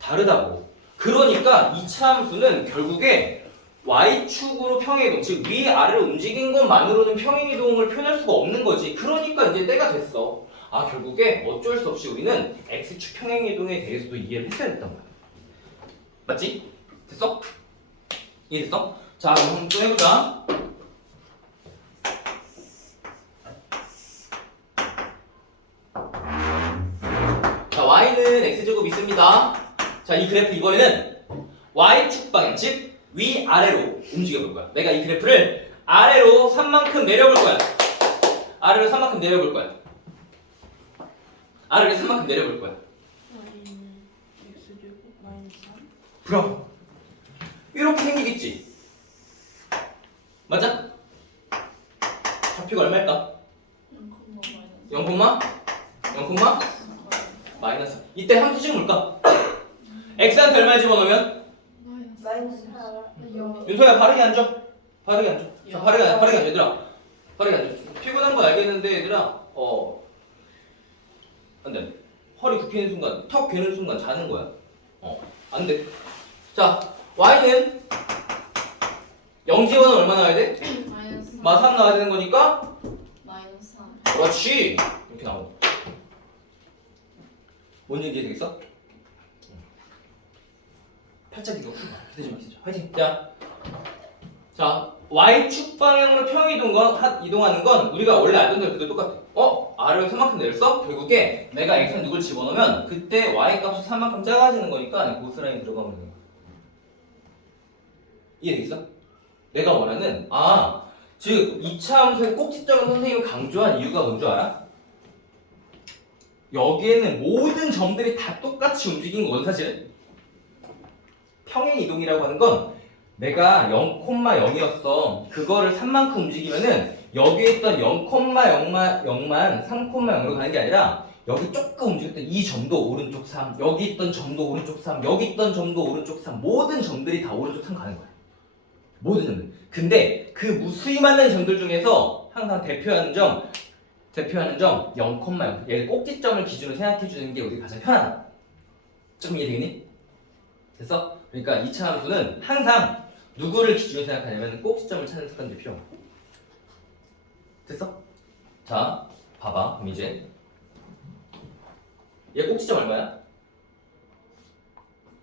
다르다고. 그러니까 2차 함수는 결국에 y축으로 평행이동, 즉 위아래로 움직인 것만으로는 평행이동을 표현할 수가 없는 거지. 그러니까 이제 때가 됐어. 결국에 어쩔 수 없이 우리는 x축 평행이동에 대해서도 이해를 했어야 했던 거야. 맞지? 됐어? 이해됐어? 자, 그럼 한번 또 해보자. 자, y는 x제곱 있습니다. 자, 이 그래프 이번에는 y축 방향, 즉 위아래로 움직여 볼 거야. 내가 이 그래프를 아래로 3만큼 내려볼 거야. 아래로 3만큼 내려볼 거야. 아래로 3만큼 내려볼 거야. y는 x제곱 마이너스 3. 그럼 이렇게 생기겠지. 맞아? 좌표가 얼마일까? 0, 마이너스. 이때 함수식은 뭘까? x한테 얼마 집어넣으면? 마이너스 4. 윤서야 바르게 앉아. 자, 바르게 앉아 얘들아. 바르게 앉아. 피곤한 건 알겠는데 얘들아 안돼. 허리 굽히는 순간 턱 괴는 순간 자는 거야. 안돼. 자 y는 0 집어넣으면 얼마 나와야 돼? 마 3 나와야 되는 거니까 마이너스 3. 그렇지. 이렇게 나오고. 뭔지 이해되겠어? 팔짝 이거 기대지 마시죠. 화이팅. 자, y축 방향으로 이동하는 건 우리가 원래 알던 대로 그대로 똑같아. 아래로 3만큼 내렸어? 결국에 내가 x에 누굴 집어넣으면 그때 y 값이 3만큼 작아지는 거니까 고스란히 들어가면 되는 거야. 이해되겠어? 내가 원하는 즉 2차 함수의 꼭지점을 선생님이 강조한 이유가 뭔 줄 알아? 여기에는 모든 점들이 다 똑같이 움직인 거거든 사실은. 평행 이동이라고 하는 건 내가 0,0이었어. 그거를 3만큼 움직이면은 여기에 있던 0,0만 3,0으로 가는 게 아니라 여기 조금 움직였던 이 점도 오른쪽 3, 여기 있던 점도 오른쪽 3, 여기 있던 점도 오른쪽 3, 모든 점들이 다 오른쪽 3 가는 거야. 모든 점들. 근데 그 무수히 많은 점들 중에서 항상 대표하는 점 0,0. 얘를 꼭지점을 기준으로 생각해 주는 게 우리 가장 편하다. 조금 이해되겠니? 됐어? 그러니까 2차 함수는 항상 누구를 기준으로 생각하냐면 꼭지점을 찾는 습관이 필요해. 됐어? 자, 봐봐. 그럼 이제 얘 꼭지점 얼마야?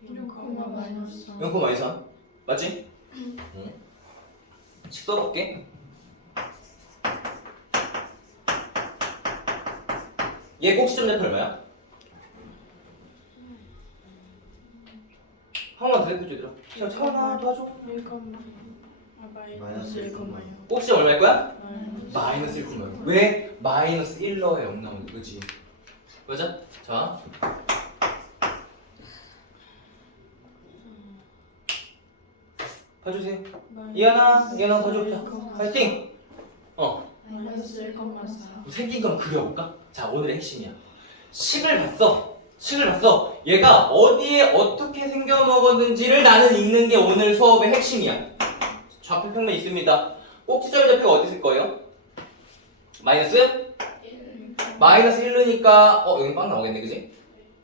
0,-3. 0,3 맞지? 응. 식 써볼게. 얘 꼭지점 좌표 얼마야? 한 번만 더 해줘 얘들아. 차원아 도와줘. 마이너스 1,0. 꼭지점 얼마일 거야? 마이너스 1,0. 왜? 마이너스 1 넣어야 0 나오는 거지. 맞아? 자. 봐주세요. 이하나 봐줘. 파이팅! 마이너스 1,4. 생긴 건 그려볼까? 자, 오늘의 핵심이야. 식을 봤어. 얘가 어디에 어떻게 생겨 먹었는지를 나는 읽는 게 오늘 수업의 핵심이야. 좌표 평면 있습니다. 꼭지점의 좌표가 어디 있을 거예요? 마이너스 1루니까 여기 빵 나오겠네, 그지?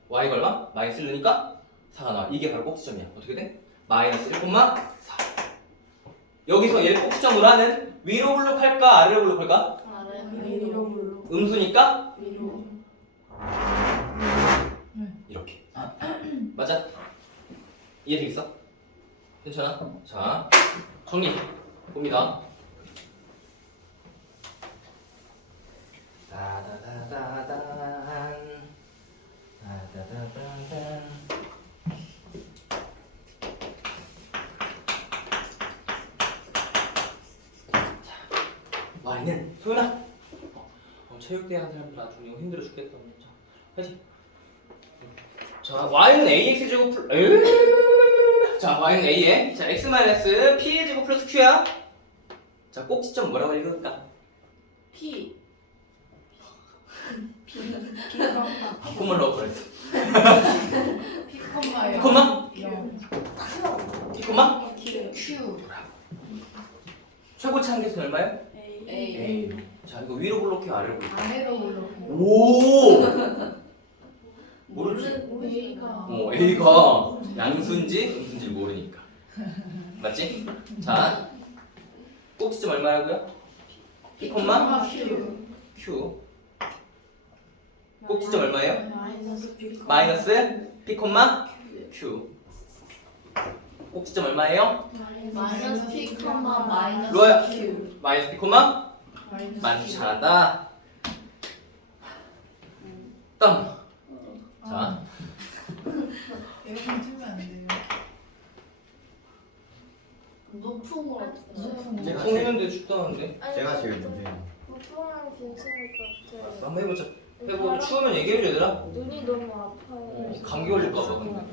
y가 얼마? 마이너스 1루니까 4가 나와. 이게 바로 꼭지점이야. 어떻게 돼? 마이너스 1,4. 여기서 얘를 꼭지점으로 하는 위로 블록할까 아래로 블록할까? 음수니까 이렇게. 맞아? 이해되겠어? 괜찮아? 자, 정리 봅니다. y는 소연아. 체육대회 하는 사람들 아주 이거 힘들어 죽겠다. 자, 화이팅. 자, y는 ax 제곱 자, y는 a에 자 x 마이너스 p 제곱 플러스 q야. 자, 꼭지점 뭐라고 읽을까? P. 바꿈을 넣어 그랬어. P,0. 피콤마? 0. 피콤마? Q. 최고치 한계수는 얼마예요? A. 자, 이거 위로 블록해 아래로 블록해. 아래로 올라가요. 오! 모르지? A가. A가 양수인지 음수인지 모르니까. 맞지? 자, 꼭지점 얼마라고요? P콤마? Q. Q. 꼭지점 얼마예요? 마이너스 P. 마이너스 P콤마? Q. 꼭지점 얼마예요? 마이너스 P, 마이너스 로야. Q. 마이너스 P콤마? 마이너스 많이 잘한다. 땀. 자, 이거 좀 틀면 안 돼요. 높은 거 같아. 이제 통일년대 춥다는데. 제가 지금 문제예요. 보통은 괜찮을 것 같아요. 한번 해보자. 해보고 추우면 얘기해줘 얘들아. 눈이 너무 아파요. 감기 걸릴까봐.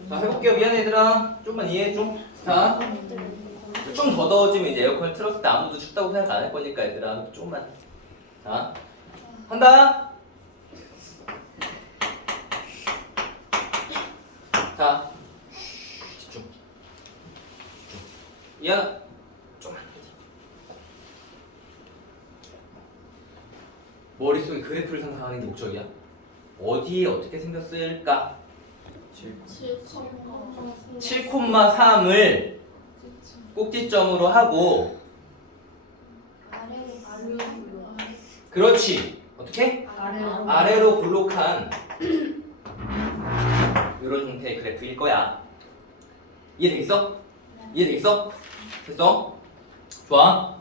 자, 해볼게요. 미안해 얘들아. 좀만 이해해 좀. 자, 좀 더 더워지면 이제 에어컨을 틀었을 때 아무도 춥다고 생각 안 할 거니까 얘들아. 조금만. 자, 한다. 자, 집중. 이하나. 좀만. 머릿속에 그래프를 상상하는 게 목적이야. 어디에 어떻게 생겼을까? 7,3을 꼭지점으로 하고 그렇지. 어떻게? 아래로 블록한 이런 형태의 그래프일 거야. 이해되겠어? 이해되겠어? 됐어? 좋아.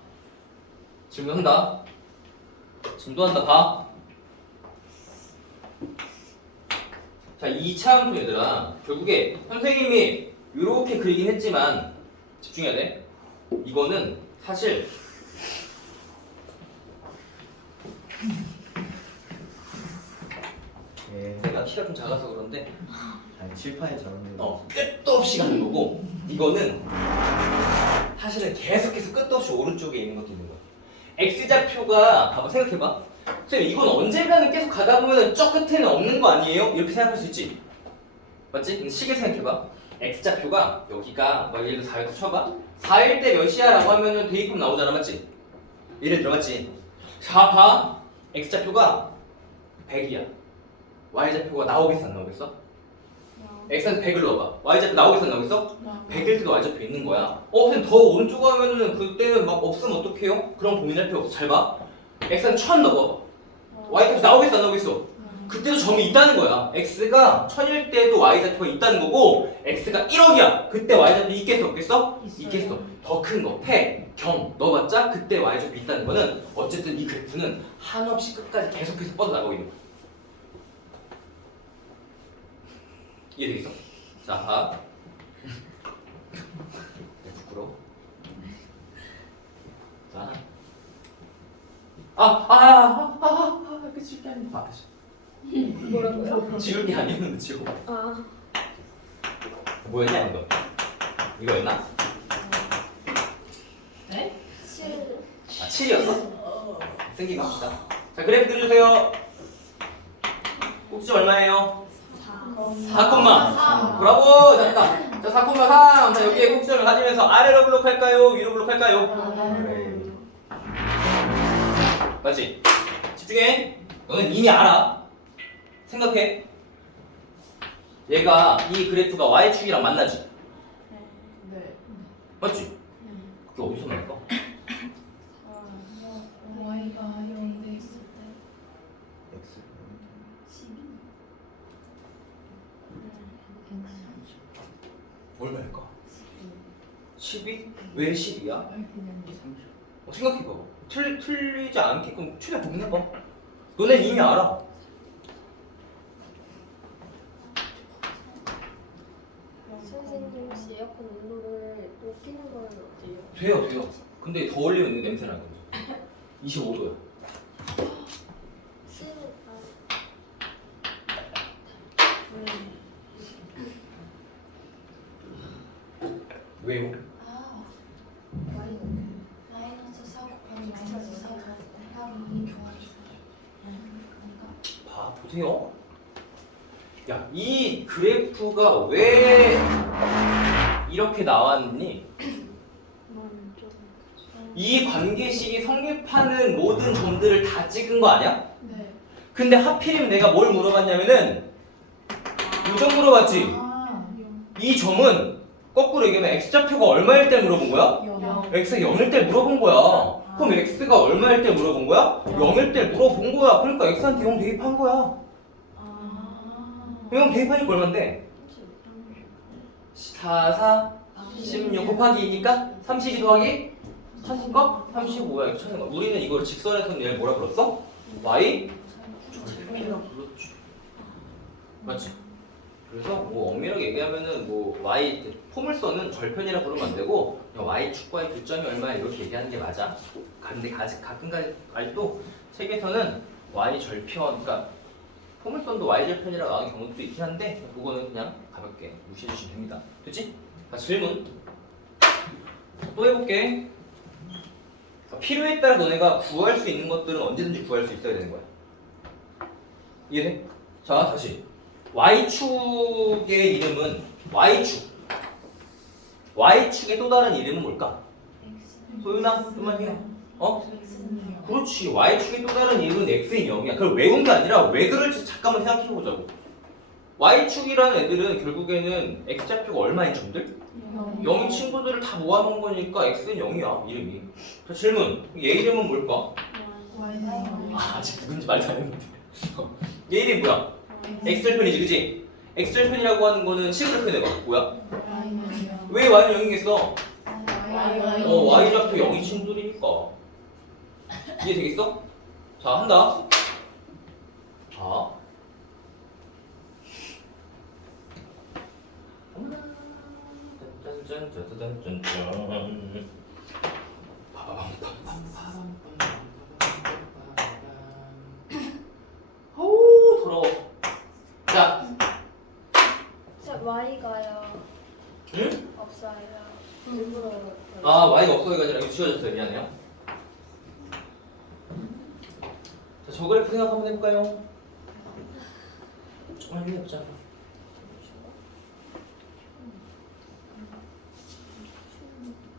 질문한다. 질문한다. 봐. 자, 2차 함수 얘들아. 결국에 선생님이 이렇게 그리긴 했지만 집중해야 돼. 이거는 사실 예. 내가 키가 좀 작아서 그런데 아니 칠판에 저런 끝도 없이 가는 거고 이거는 사실은 계속해서 끝도 없이 오른쪽에 있는 것도 있는 거야. X좌표가 봐봐 생각해봐. 선생님 이건 언젠가는 계속 가다 보면 저 끝에는 없는 거 아니에요? 이렇게 생각할 수 있지. 맞지? 근데 시계 생각해봐. X좌표가 여기가 뭐 예를 들어 4일 쳐봐. 4일 때 몇이야? 라고 하면은 대입하면 나오잖아 맞지? 예를 들어 맞지? 자 봐. X좌표가 100이야. Y좌표가 나오겠어 안 나오겠어? X한테 100을 넣어봐. Y좌표 나오겠어 안 나오겠어? 100일 때도 Y좌표 있는 거야. 근데 더 오른쪽 가면은 그때는 막 없으면 어떡해요? 그럼 고민할 필요 없어. 잘 봐. X한테 1000 넣어봐. Y좌표 나오겠어 안 나오겠어? 그때도 점이 있다는 거야. X가 1000일 때도 Y좌표가 있다는 거고 X가 1억이야. 그때 Y좌표 있겠어 없겠어? 있겠어. 더 큰 거, 패, 경 넣어봤자 그때 Y좌표 있다는 거는 어쨌든 이 그래프는 한없이 끝까지 계속해서 뻗어나가고 있는 거야. 이해되겠어? 자, 봐. 부끄러워. 자. 그 지울 게 아니야. 뭐라고요? 지울 게 아니었는데 지워. 아, 뭐였냐 이거? 이거였나? 네? 7. 7이었어? 생긴 거 합시다. 자, 그래프 그려주세요. 꼭지 얼마예요? 4, 4. 브라보! 잘했다. 자, 4,3. 자, 여기에 꼭지점을 가지면서 아래로 블록할까요? 위로 블록할까요? 맞지? 집중해. 너는 이미 알아. 생각해. 얘가 이 그래프가 Y축이랑 만나지? 네. 맞지? 그게 어디서 나올까? Y가 0대 있을 때. X 얼마일까? 12? 왜 10이야? 생각해봐. 틀리지 않게끔 최대한 고민해봐. 너넨 이미 알아. 선생님 혹시 에어컨 온도를 높이는 건 어때요? 돼요. 근데 더 올리면 냄새 나거든. 25도야. 7. 왜요? 마이너스 4 곱하기 마이너스 4 곱하기 2 좋아졌어요. 봐, 보세요. 야, 이 그래프가 왜 이렇게 나왔니? 이 관계식이 성립하는 모든 점들을 다 찍은 거 아니야? 네. 근데 하필이면 내가 뭘 물어봤냐면은 이 점 물어봤지? 이 점은 거꾸로 얘기하면 x좌표가 얼마일 때 물어본 거야? 0. x가 0일 때 물어본 거야. 그럼 x가 얼마일 때 물어본 거야? 0일 때 물어본 거야. 그러니까 x한테 0 대입한 거야. 0 대입하니까 얼만데? 4, 4, 16 곱하기 2니까 32 더하기 40과 35야. 이거 찾는 거야. 우리는 이걸 직선에서는 얘를 뭐라 불렀어? y 절편이라고 불렀지. 맞지? 그래서 뭐 엄밀하게 얘기하면은 뭐 y 포물선은 절편이라 부르면 안 되고 그냥 y 축과의 교점이 얼마야 이렇게 얘기하는 게 맞아. 근데 가끔 또 책에서는 y 절편, 그러니까 포물선도 y 절편이라고 나오는 경우도 있긴 한데 그거는 그냥 가볍게 무시해 주시면 됩니다. 됐지? 자, 질문 또 해볼게. 필요에 따라 너네가 구할 수 있는 것들은 언제든지 구할 수 있어야 되는 거야. 이해돼? 자, 다시 Y축의 이름은 Y축. Y축의 또 다른 이름은 뭘까? 소윤아, 좀만 해. 그렇지. Y축의 또 다른 이름은 X인 0이야. 그걸 외운 게 아니라 왜 그럴지 잠깐만 생각해보자고. Y축이라는 애들은 결국에는 X좌표가 얼마인 점들? 0인 친구들을 다 모아놓은 거니까 X는 0이야, 이름이. 자, 질문. 얘 이름은 뭘까? 아직 누군지 말도 안 했는데. 얘 이름이 뭐야? X절편이지, 그치? X절편이라고 하는 거는 식으로 표현해봐. 뭐야? 왜 Y는 0이겠어? Y좌표 0인 친구들이니까. 이해되겠어? 자, 한다. 자. 짠짠짠짠짠짠. 어우 더러워. 자, 쉬워졌어요. 미안해요. 자, 저 그래프 생각 한번 해볼까요? 조금만 해보자.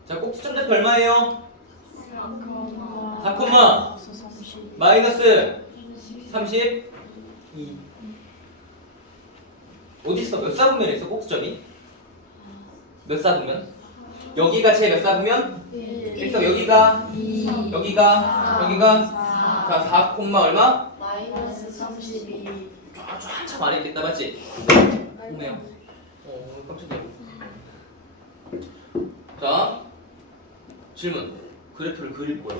자, 꼭지점 대표 얼마예요? 4, 마이너스 32. 어디 있어? 몇 사분면에 있어? 꼭지점이? 몇 사분면? 여기가 제 몇 사분면? 그래서 여기가 자 4, 얼마? 마이너스 32. 참 아래 있겠다 맞지? 있네요. 깜짝이야. 자 질문. 그래프를 그릴 거야.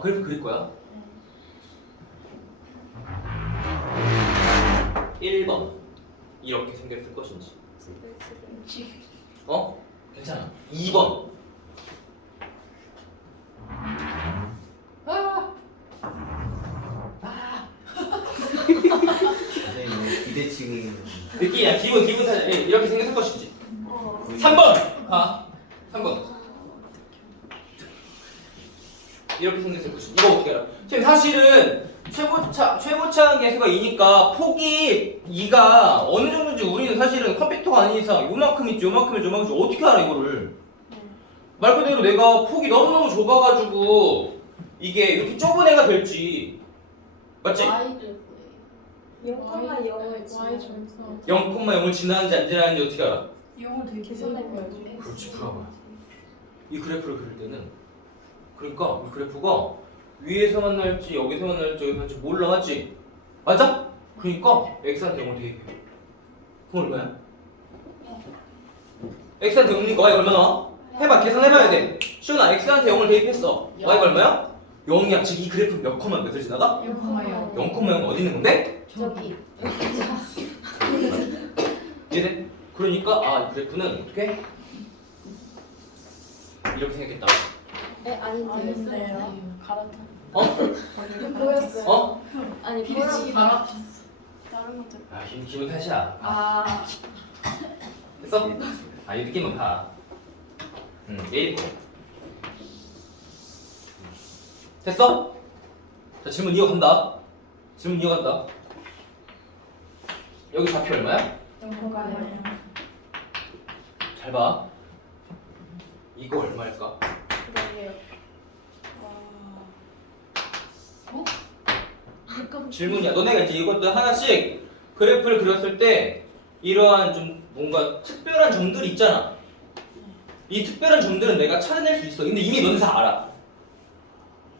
그래프 그릴 거야. 1번 이렇게 생겼을 것인지. 괜찮아. 2번. 선생님 너무 기대치고 느끼야. 기분 탓. 이렇게 생겼을 것인지. 3번. 3번. 이렇게 생겼을 것인지. 이거 어떻게 알아? 지금 사실은 최고차항 계수가 2니까 폭이 2가 어느 정도인지 우리는 사실은 컴퓨터가 아닌 이상 요만큼 있지 요만큼 있지 어떻게 알아 이거를. 말 그대로 내가 폭이 너무너무 좁아가지고 이게 이렇게 좁은 애가 될지 맞지? Y 그래프예요. 0,0을 0,0을 지나는지 안 지나는지 어떻게 알아? 계산해봐야지. 그렇지 브라보야. 이 그래프를 그릴 때는 그러니까 이 그래프가 위에서 만날지 여기서 만날지 여기서 만날지 몰라 맞지? 맞아? 그러니까 x한테 0을 대입해. 그럼 얼마야? x한테 0이니까 y가 얼마 나와? 해봐 계산해봐야 돼. 시훈아 x한테 0을 대입했어. y가 얼마야? 0이야. 즉 이 그래프 몇 컴마 몇을 지나가? 0,0 어디 있는 건데? 저기. 이해돼? 그러니까 이 그래프는 어떻게? 이렇게 생겼겠다. 아닌데요. 어? 아니 비리치기 말았어. 기분 탓이야. 됐어? 이 느낌은 봐. 예의 됐어? 자 질문 이어간다. 여기 좌표 얼마야? 잘 봐. 이거 얼마일까? 질문이야. 너네가 이제 이것도 하나씩 그래프를 그렸을 때 이러한 좀 뭔가 특별한 점들이 있잖아. 이 특별한 점들은 내가 찾아낼 수 있어. 근데 이미 너네 다 알아.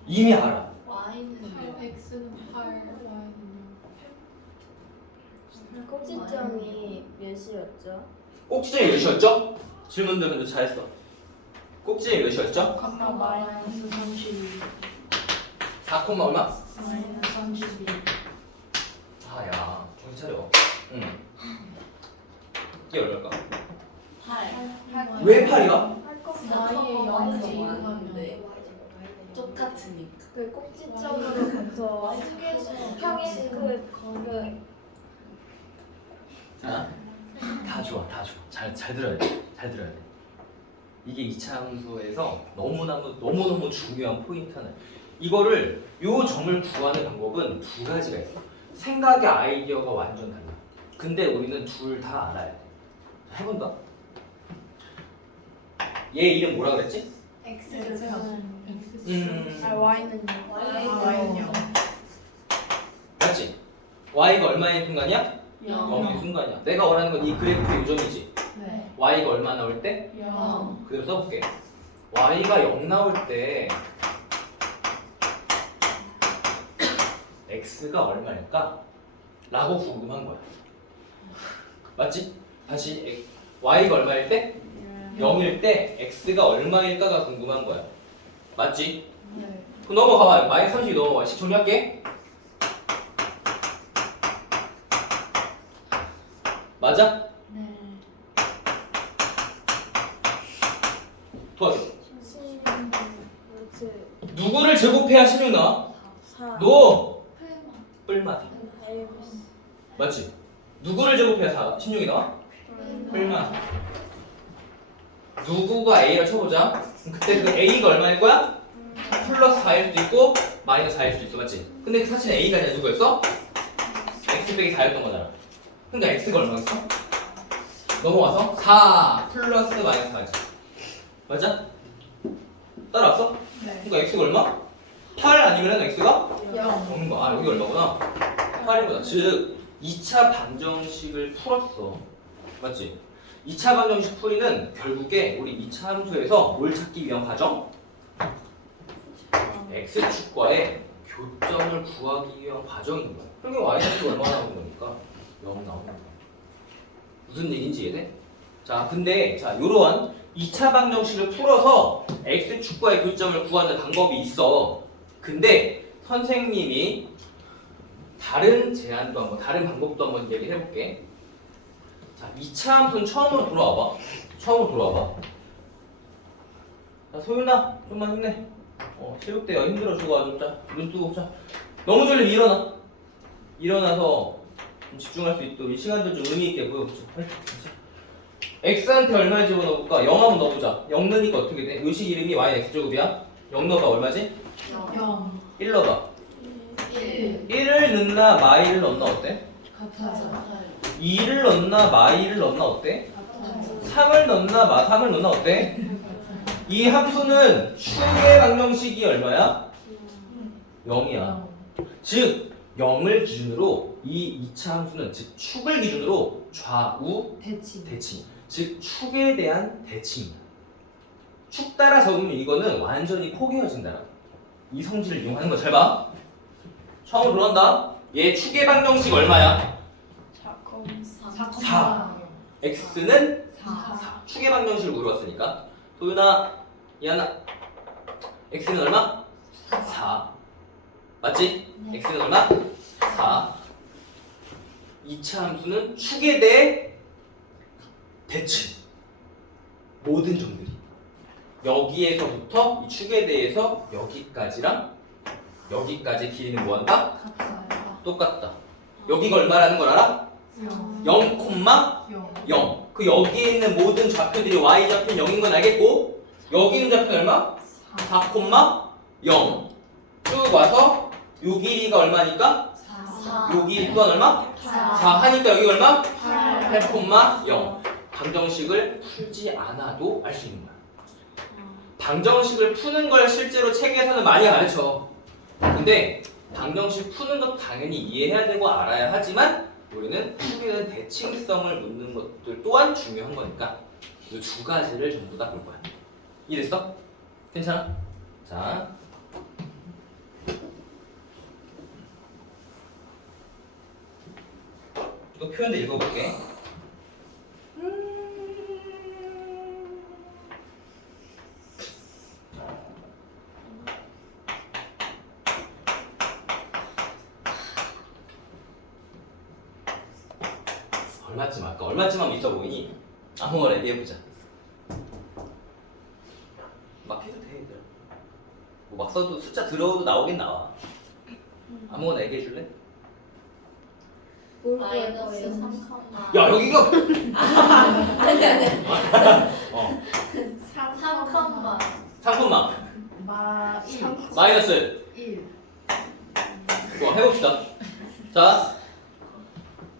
이미 알아. Y는 X는 8, Y는요. 꼭지점이 몇이었죠? 꼭지점이 몇이었죠? 질문들 근데 잘했어. 꼭지점이 몇이었죠? 마이너스 32. 4, 얼마? 마이너스 32. 야 정신 차려. 이게 얼마일까? 8. 왜 8이야? Y의 0을 제곱하면 똑같으니까. 그 꼭지점으로부터 평행 그 다 좋아. 잘 들어야 돼. 이게 2차 함수에서 너무너무 중요한 포인트 하나. 이거를 요 점을 구하는 방법은 두 가지가 있어. 생각의 아이디어가 완전 달라. 근데 우리는 둘 다 알아야 돼. 해본다. 얘 이름 뭐라 그랬지? Y는요. 맞지? y가 얼마인 순간이야? 0인 순간이야. 내가 원하는 건 이 그래프의 요점이지. 네. y가 얼마 나올 때? 0. 그대로 써볼게. y가 0 나올 때 x가 얼마일까? 라고 궁금한 거야. 맞지? 다시 y가 얼마일 때? 0일 때 x가 얼마일까가 궁금한 거야. 맞지? 네. 그럼 넘어가봐. 마이너스 30 넘어가. 식 정리할게. 맞아? 네. 도와줘. 그렇지. 누구를 제곱해야 16 나와? 4. 너 뿔맛. L 맞지? 누구를 제곱해야 16이 나와? 뿔맛. 누구가 A라 쳐보자. 그때 그 A가 얼마일 거야? 플러스 4일 수도 있고 마이너스 4일 수도 있어, 맞지? 근데 사실 A가 아니라 누구였어? X 빼기 4였던 거잖아. 근데 X가 얼마였어? 넘어와서 4 플러스 마이너스 4지. 맞아? 따라왔어? 네. 그러니까 X가 얼마? 8 아니면 X가? 0. 없는 거. 아, 여기 얼마구나? 8이구나. 즉 2차 방정식을 풀었어. 맞지? 2차 방정식 풀이는 결국에 우리 2차 함수에서 뭘 찾기 위한 과정? X축과의 교점을 구하기 위한 과정인 거야. 그게 Y축이 얼마 나오는 거니까 0 나오는 거야. 무슨 얘기인지 이해돼? 자, 근데 자, 요런 2차 방정식을 풀어서 X축과의 교점을 구하는 방법이 있어. 근데 선생님이 다른 제안도 한번, 다른 방법도 한번 얘기해 볼게. 자, 2차 함수는 처음으로 돌아와봐. 처음으로 돌아와봐. 자, 소윤아, 좀만 힘내. 체육대회 힘들어 죽어 아주. 자, 눈 뜨고 자. 너무 졸리면 일어나. 일어나서 좀 집중할 수 있도록 이 시간들 좀 의미 있게 보여보자. x한테 얼마 집어넣어볼까? 0 한번 넣어보자. 0 넣으니까 어떻게 돼? 의식 이름이 y x제곱이야. 0 넣어봐 얼마지? 0. 1 넣어봐. 1. 1을 넣나 마이를 넣나 어때? 같아요. 2를 넣나 마이를 넣나 어때? 같아요. 3을 넣나 마3을 넣나 어때? 이 함수는 축의 방정식이 얼마야? 0이야. 즉 0을 기준으로 이 2차 함수는 즉 축을 기준으로 좌우 대칭. 대칭, 즉 축에 대한 대칭이야. 축 따라 적으면 이거는 완전히 포개어진다. 이 성질을 이용하는 거 잘 봐. 처음으로 들어간다. 얘 축의 방정식 얼마야? 4. x는 4. 축의 방정식을 물어봤으니까. 도윤아, 이하나, x는 얼마? 4. 맞지? x는 얼마? 4. 2차 함수는 축에 대해 대칭. 모든 점들이. 여기에서부터 이 축에 대해서 여기까지랑 여기까지 길이는 뭐한다? 같아요. 똑같다. 여기가 얼마라는 걸 알아? 0, 0. 그 여기에 있는 모든 좌표들이 y좌표는 0인 건 알겠고 여기 있는 좌표는 얼마? 4, 0. 쭉 와서 요 길이가 얼마니까? 4. 요 길이 또한 얼마? 4 하니까 여기가 얼마? 8, 0. 방정식을 풀지 않아도 알 수 있는 거야. 방정식을 푸는 걸 실제로 책에서는 많이 가르쳐. 근데 방정식 푸는 것도 당연히 이해해야 되고 알아야 하지만 우리는 축에는 대칭성을 묻는 것들 또한 중요한 거니까 이 두 가지를 전부 다 볼 거야. 이해됐어? 괜찮아? 자, 또 표현들 읽어볼게. 얼마쯤 할까? 얼마쯤 하면 있어 보이니? 아무거나 얘기해보자. 막 해도 돼, 얘들아. 뭐 막 써도 숫자 들어도 나오긴 나와. 아무거나 얘기해줄래? 마이너스 3, 야, 여기가! 아니 어, 3컴마 3콤마. 마 1. 마이너스. 1. 뭐 해봅시다. 자,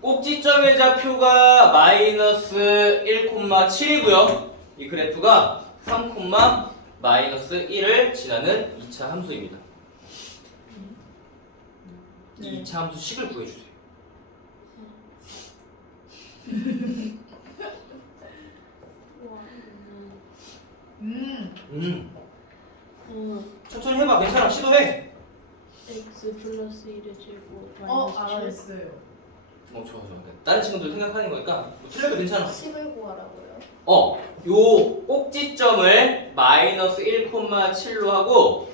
꼭지점의 좌표가 마이너스 1,7이고요. 이 그래프가 3, 마이너스 1을 지나는 2차 함수입니다. 이 2차 함수 식을 구해주세요. 천천히 해봐. 괜찮아. 시도해. x 플러스 1의 제곱 알았어요. 좋아. 다른 친구들 생각하는 거니까 뭐 틀려도 괜찮아. 10을 구하라고요? 요 꼭지점을 마이너스 1,7로 하고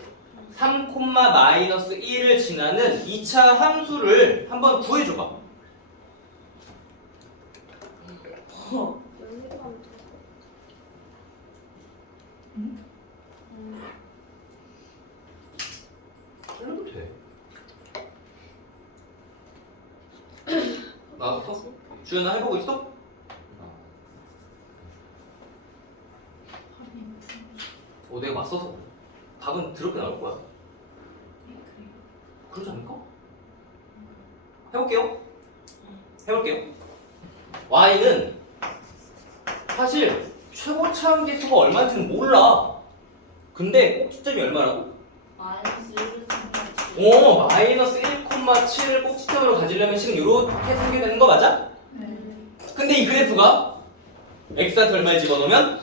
3, 마이너스 1을 지나는 2차 함수를 한번 구해줘봐. 틀려도 돼. 나왔어? 주연아 해보고 있어? 써서 답은 드럽게 나올 거야. 그러지 않을까? 해볼게요. y는 사실 최고차 함계수가 얼마인지는 몰라. 근데 꼭지점이 얼마라고? 마이너스 1을 마이너스 1,7을 꼭지점으로 가지려면 식은 이렇게 생겨되는 거 맞아? 네. 근데 이 그래프가 x한테 얼마를 집어넣으면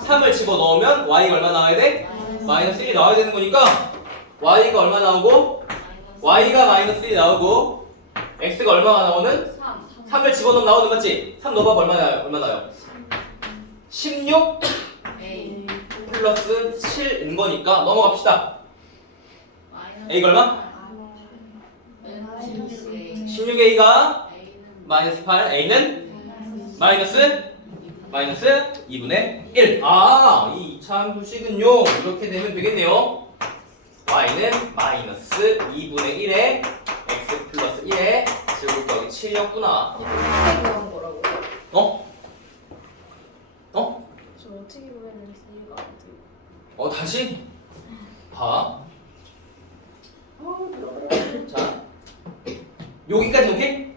3을 집어넣으면 y가 얼마 나와야 돼? 마이너스 1이 나와야 되는 거니까 y가 얼마 나오고 y가 마이너스 1이 나오고 x가 얼마가 나오는? 3을 집어넣으면 나오는 맞지? 3 넣어봐 얼마 나요? 16 A 플러스 7인 거니까 넘어갑시다. a가 얼마? 16a가 마이너스 8, a는 마이너스 2분의 1. 이 2차 함수식은요 이렇게 되면 되겠네요. y는 마이너스 2분의 1에 x 플러스 1에 제곱 더하기 7이었구나. 어떻게 구한 거라고요? 저 어떻게 구했는지 이해가 안 돼요. 다시 봐. 자, 여기까지 오케이?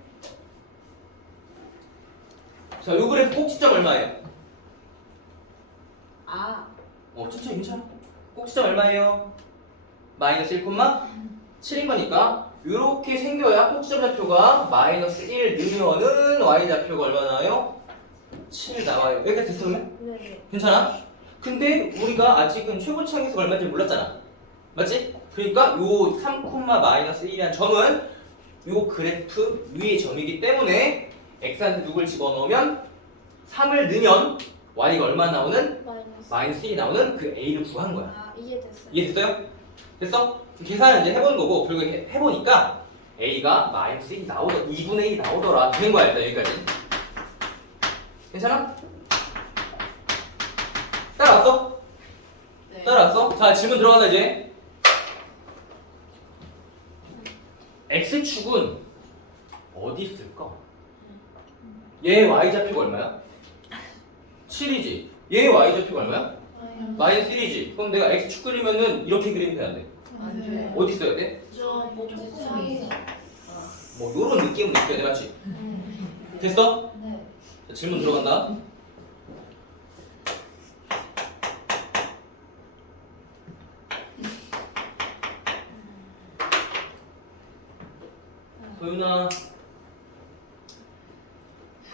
자, 요 그래프 꼭지점 얼마예요? 천천히 괜찮아. 꼭지점 얼마예요? 마이너스 1,7인 거니까 이렇게 생겨야 꼭지점 좌표가 마이너스 1 넣으면은 y 좌표가 얼마 나와요? 7 나와요. 여기까지 됐어 그러면? 네. 괜찮아? 근데 우리가 아직은 최고치 함수가 얼마인지 몰랐잖아. 맞지? 그러니까 요 3,-1이라는 점은 요 그래프 위의 점이기 때문에 x한테 누굴 집어넣으면 3을 넣으면 y가 얼마 나오는? 마이너스 1이 나오는 그 a를 구한 거야. 이해됐어요. 이해됐어요? 됐어? 계산을 이제 해보는 거고 결국에 해보니까 a가 마이너스 1이 나오더라. 2분의 1이 나오더라. 된 거야 일단 여기까지. 괜찮아? 따라왔어? 따라왔어? 자 질문 들어가자 이제. x축은 어디 있을까? 얘 y좌표가 얼마야? 7이지. 얘 y좌표가 얼마야? 마이너스 1이지. 그럼 내가 x축 그리면은 이렇게 그리면 돼야 돼. 안돼 어디 있어야 돼? 꼭지점이 뭐 요런 느낌은 있어야 돼. 맞지? 됐어? 네 자, 질문 들어간다. 도윤아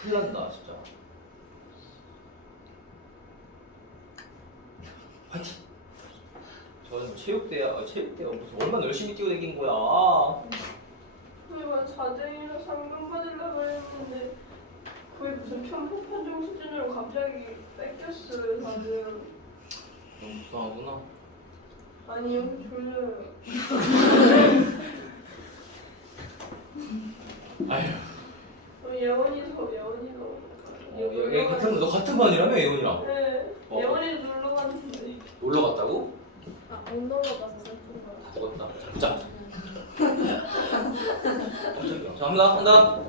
큰일 난다 진짜. 화이팅! 저는 체육대가 무슨 얼마나 열심히 뛰어다닌 거야. 이거 자대이랑 상금 받으려고 했는데 거의 무슨 편법판정 수준으로 갑자기 뺏겼어요 다들. 너무 불쌍하구나. 아니 여기 졸려요. 아휴. 예원이도 얘 너 같은 반이라며 예원이랑? 네 예원이도 놀러 갔는데 놀러 갔다고? 못 놀러 가서 슬픈 거야. 다 먹었다. 자. 자, 한다.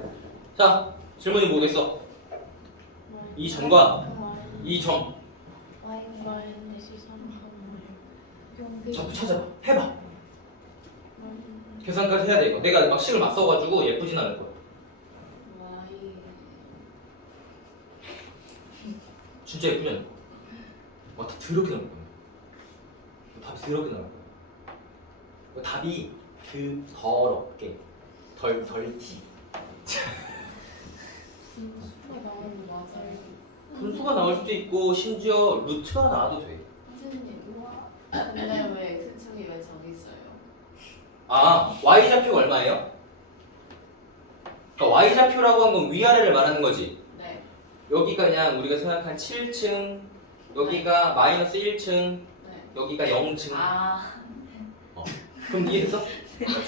자, 질문이 뭐겠어? 이 점과 이 점. 자꾸 찾아봐. 해봐. 계산까지 해야 돼 이거. 내가 막 식을 막 써가지고 예쁘진 않을 거야. 진짜 예쁘지 않을 거야. 다 더럽게 나올 거야. 다 더럽게 나올 거야. 답이 더럽게 덜티. 분수가 나올 수도 있고 심지어 루트가 나와도 돼. 근데 왜 X축이 왜 저기 있어요? y좌표가 얼마예요? 그러니까 y좌표라고 한 건 위아래를 말하는 거지. 네 여기가 그냥 우리가 생각한 7층, 여기가 마이너스 1층, 네. 여기가 0층. 그럼 이해됐어?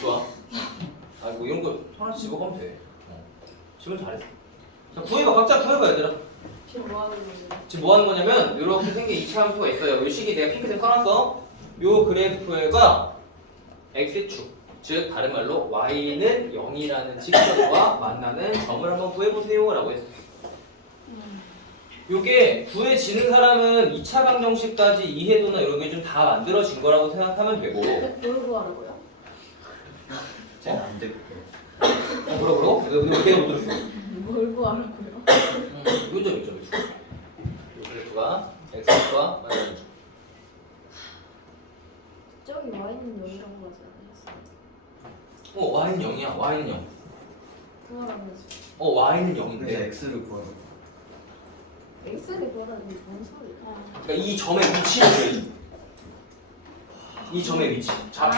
좋아. 뭐 이런 거 하나씩 집어가면 돼. 질문 잘했어. 자, 구해봐. 각자 구해봐 얘들아. 지금 뭐 하는 거지? 지금 뭐 하는 거냐면 이렇게 생긴 2차 함수가 있어요. 이 식이 내가 핑크색 써놨어. 요 그래프가 x축, 즉 다른 말로 y는 0이라는 직선과 만나는 점을 한번 구해보세요 라고 했어. 요게 구해지는 사람은 2차 방정식까지 이해도나 이런 게 좀 다 만들어진 거라고 생각하면 되고. 뭘 구하라고요? 쟤는 안 됐고. 뭐라고? 내가 못 들었어. 뭘 구하라고요? 요점. 요 그래프가 x과 마이너스. 저기 Y는 0이라고 하지 않았어요? y는 0이야. y는 0. 구하라면서 y는 그래서 0인데. x를 구하라고. X를 구하라는 게 뭔 소리야? 그러니까 이 점의 위치를 구해줘. 이 점의 위치. 좌표.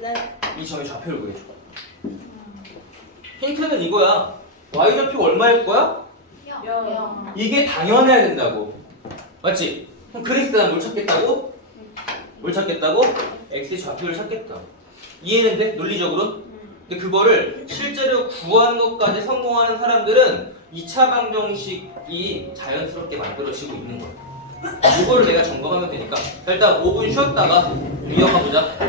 네. 이 점의 좌표를 구해줘. 힌트는 이거야. y 좌표가 얼마일 거야? 야. 이게 당연해야 된다고. 맞지? 그럼 그리스 난 뭘 찾겠다고? 뭘 찾겠다고? x의 좌표를 찾겠다. 이해는 돼? 논리적으로? 근데 그거를 실제로 구하는 것까지 성공하는 사람들은 2차 방정식이 자연스럽게 만들어지고 있는 거야. 이거를 내가 점검하면 되니까. 자, 일단 5분 쉬었다가 이어가 보자.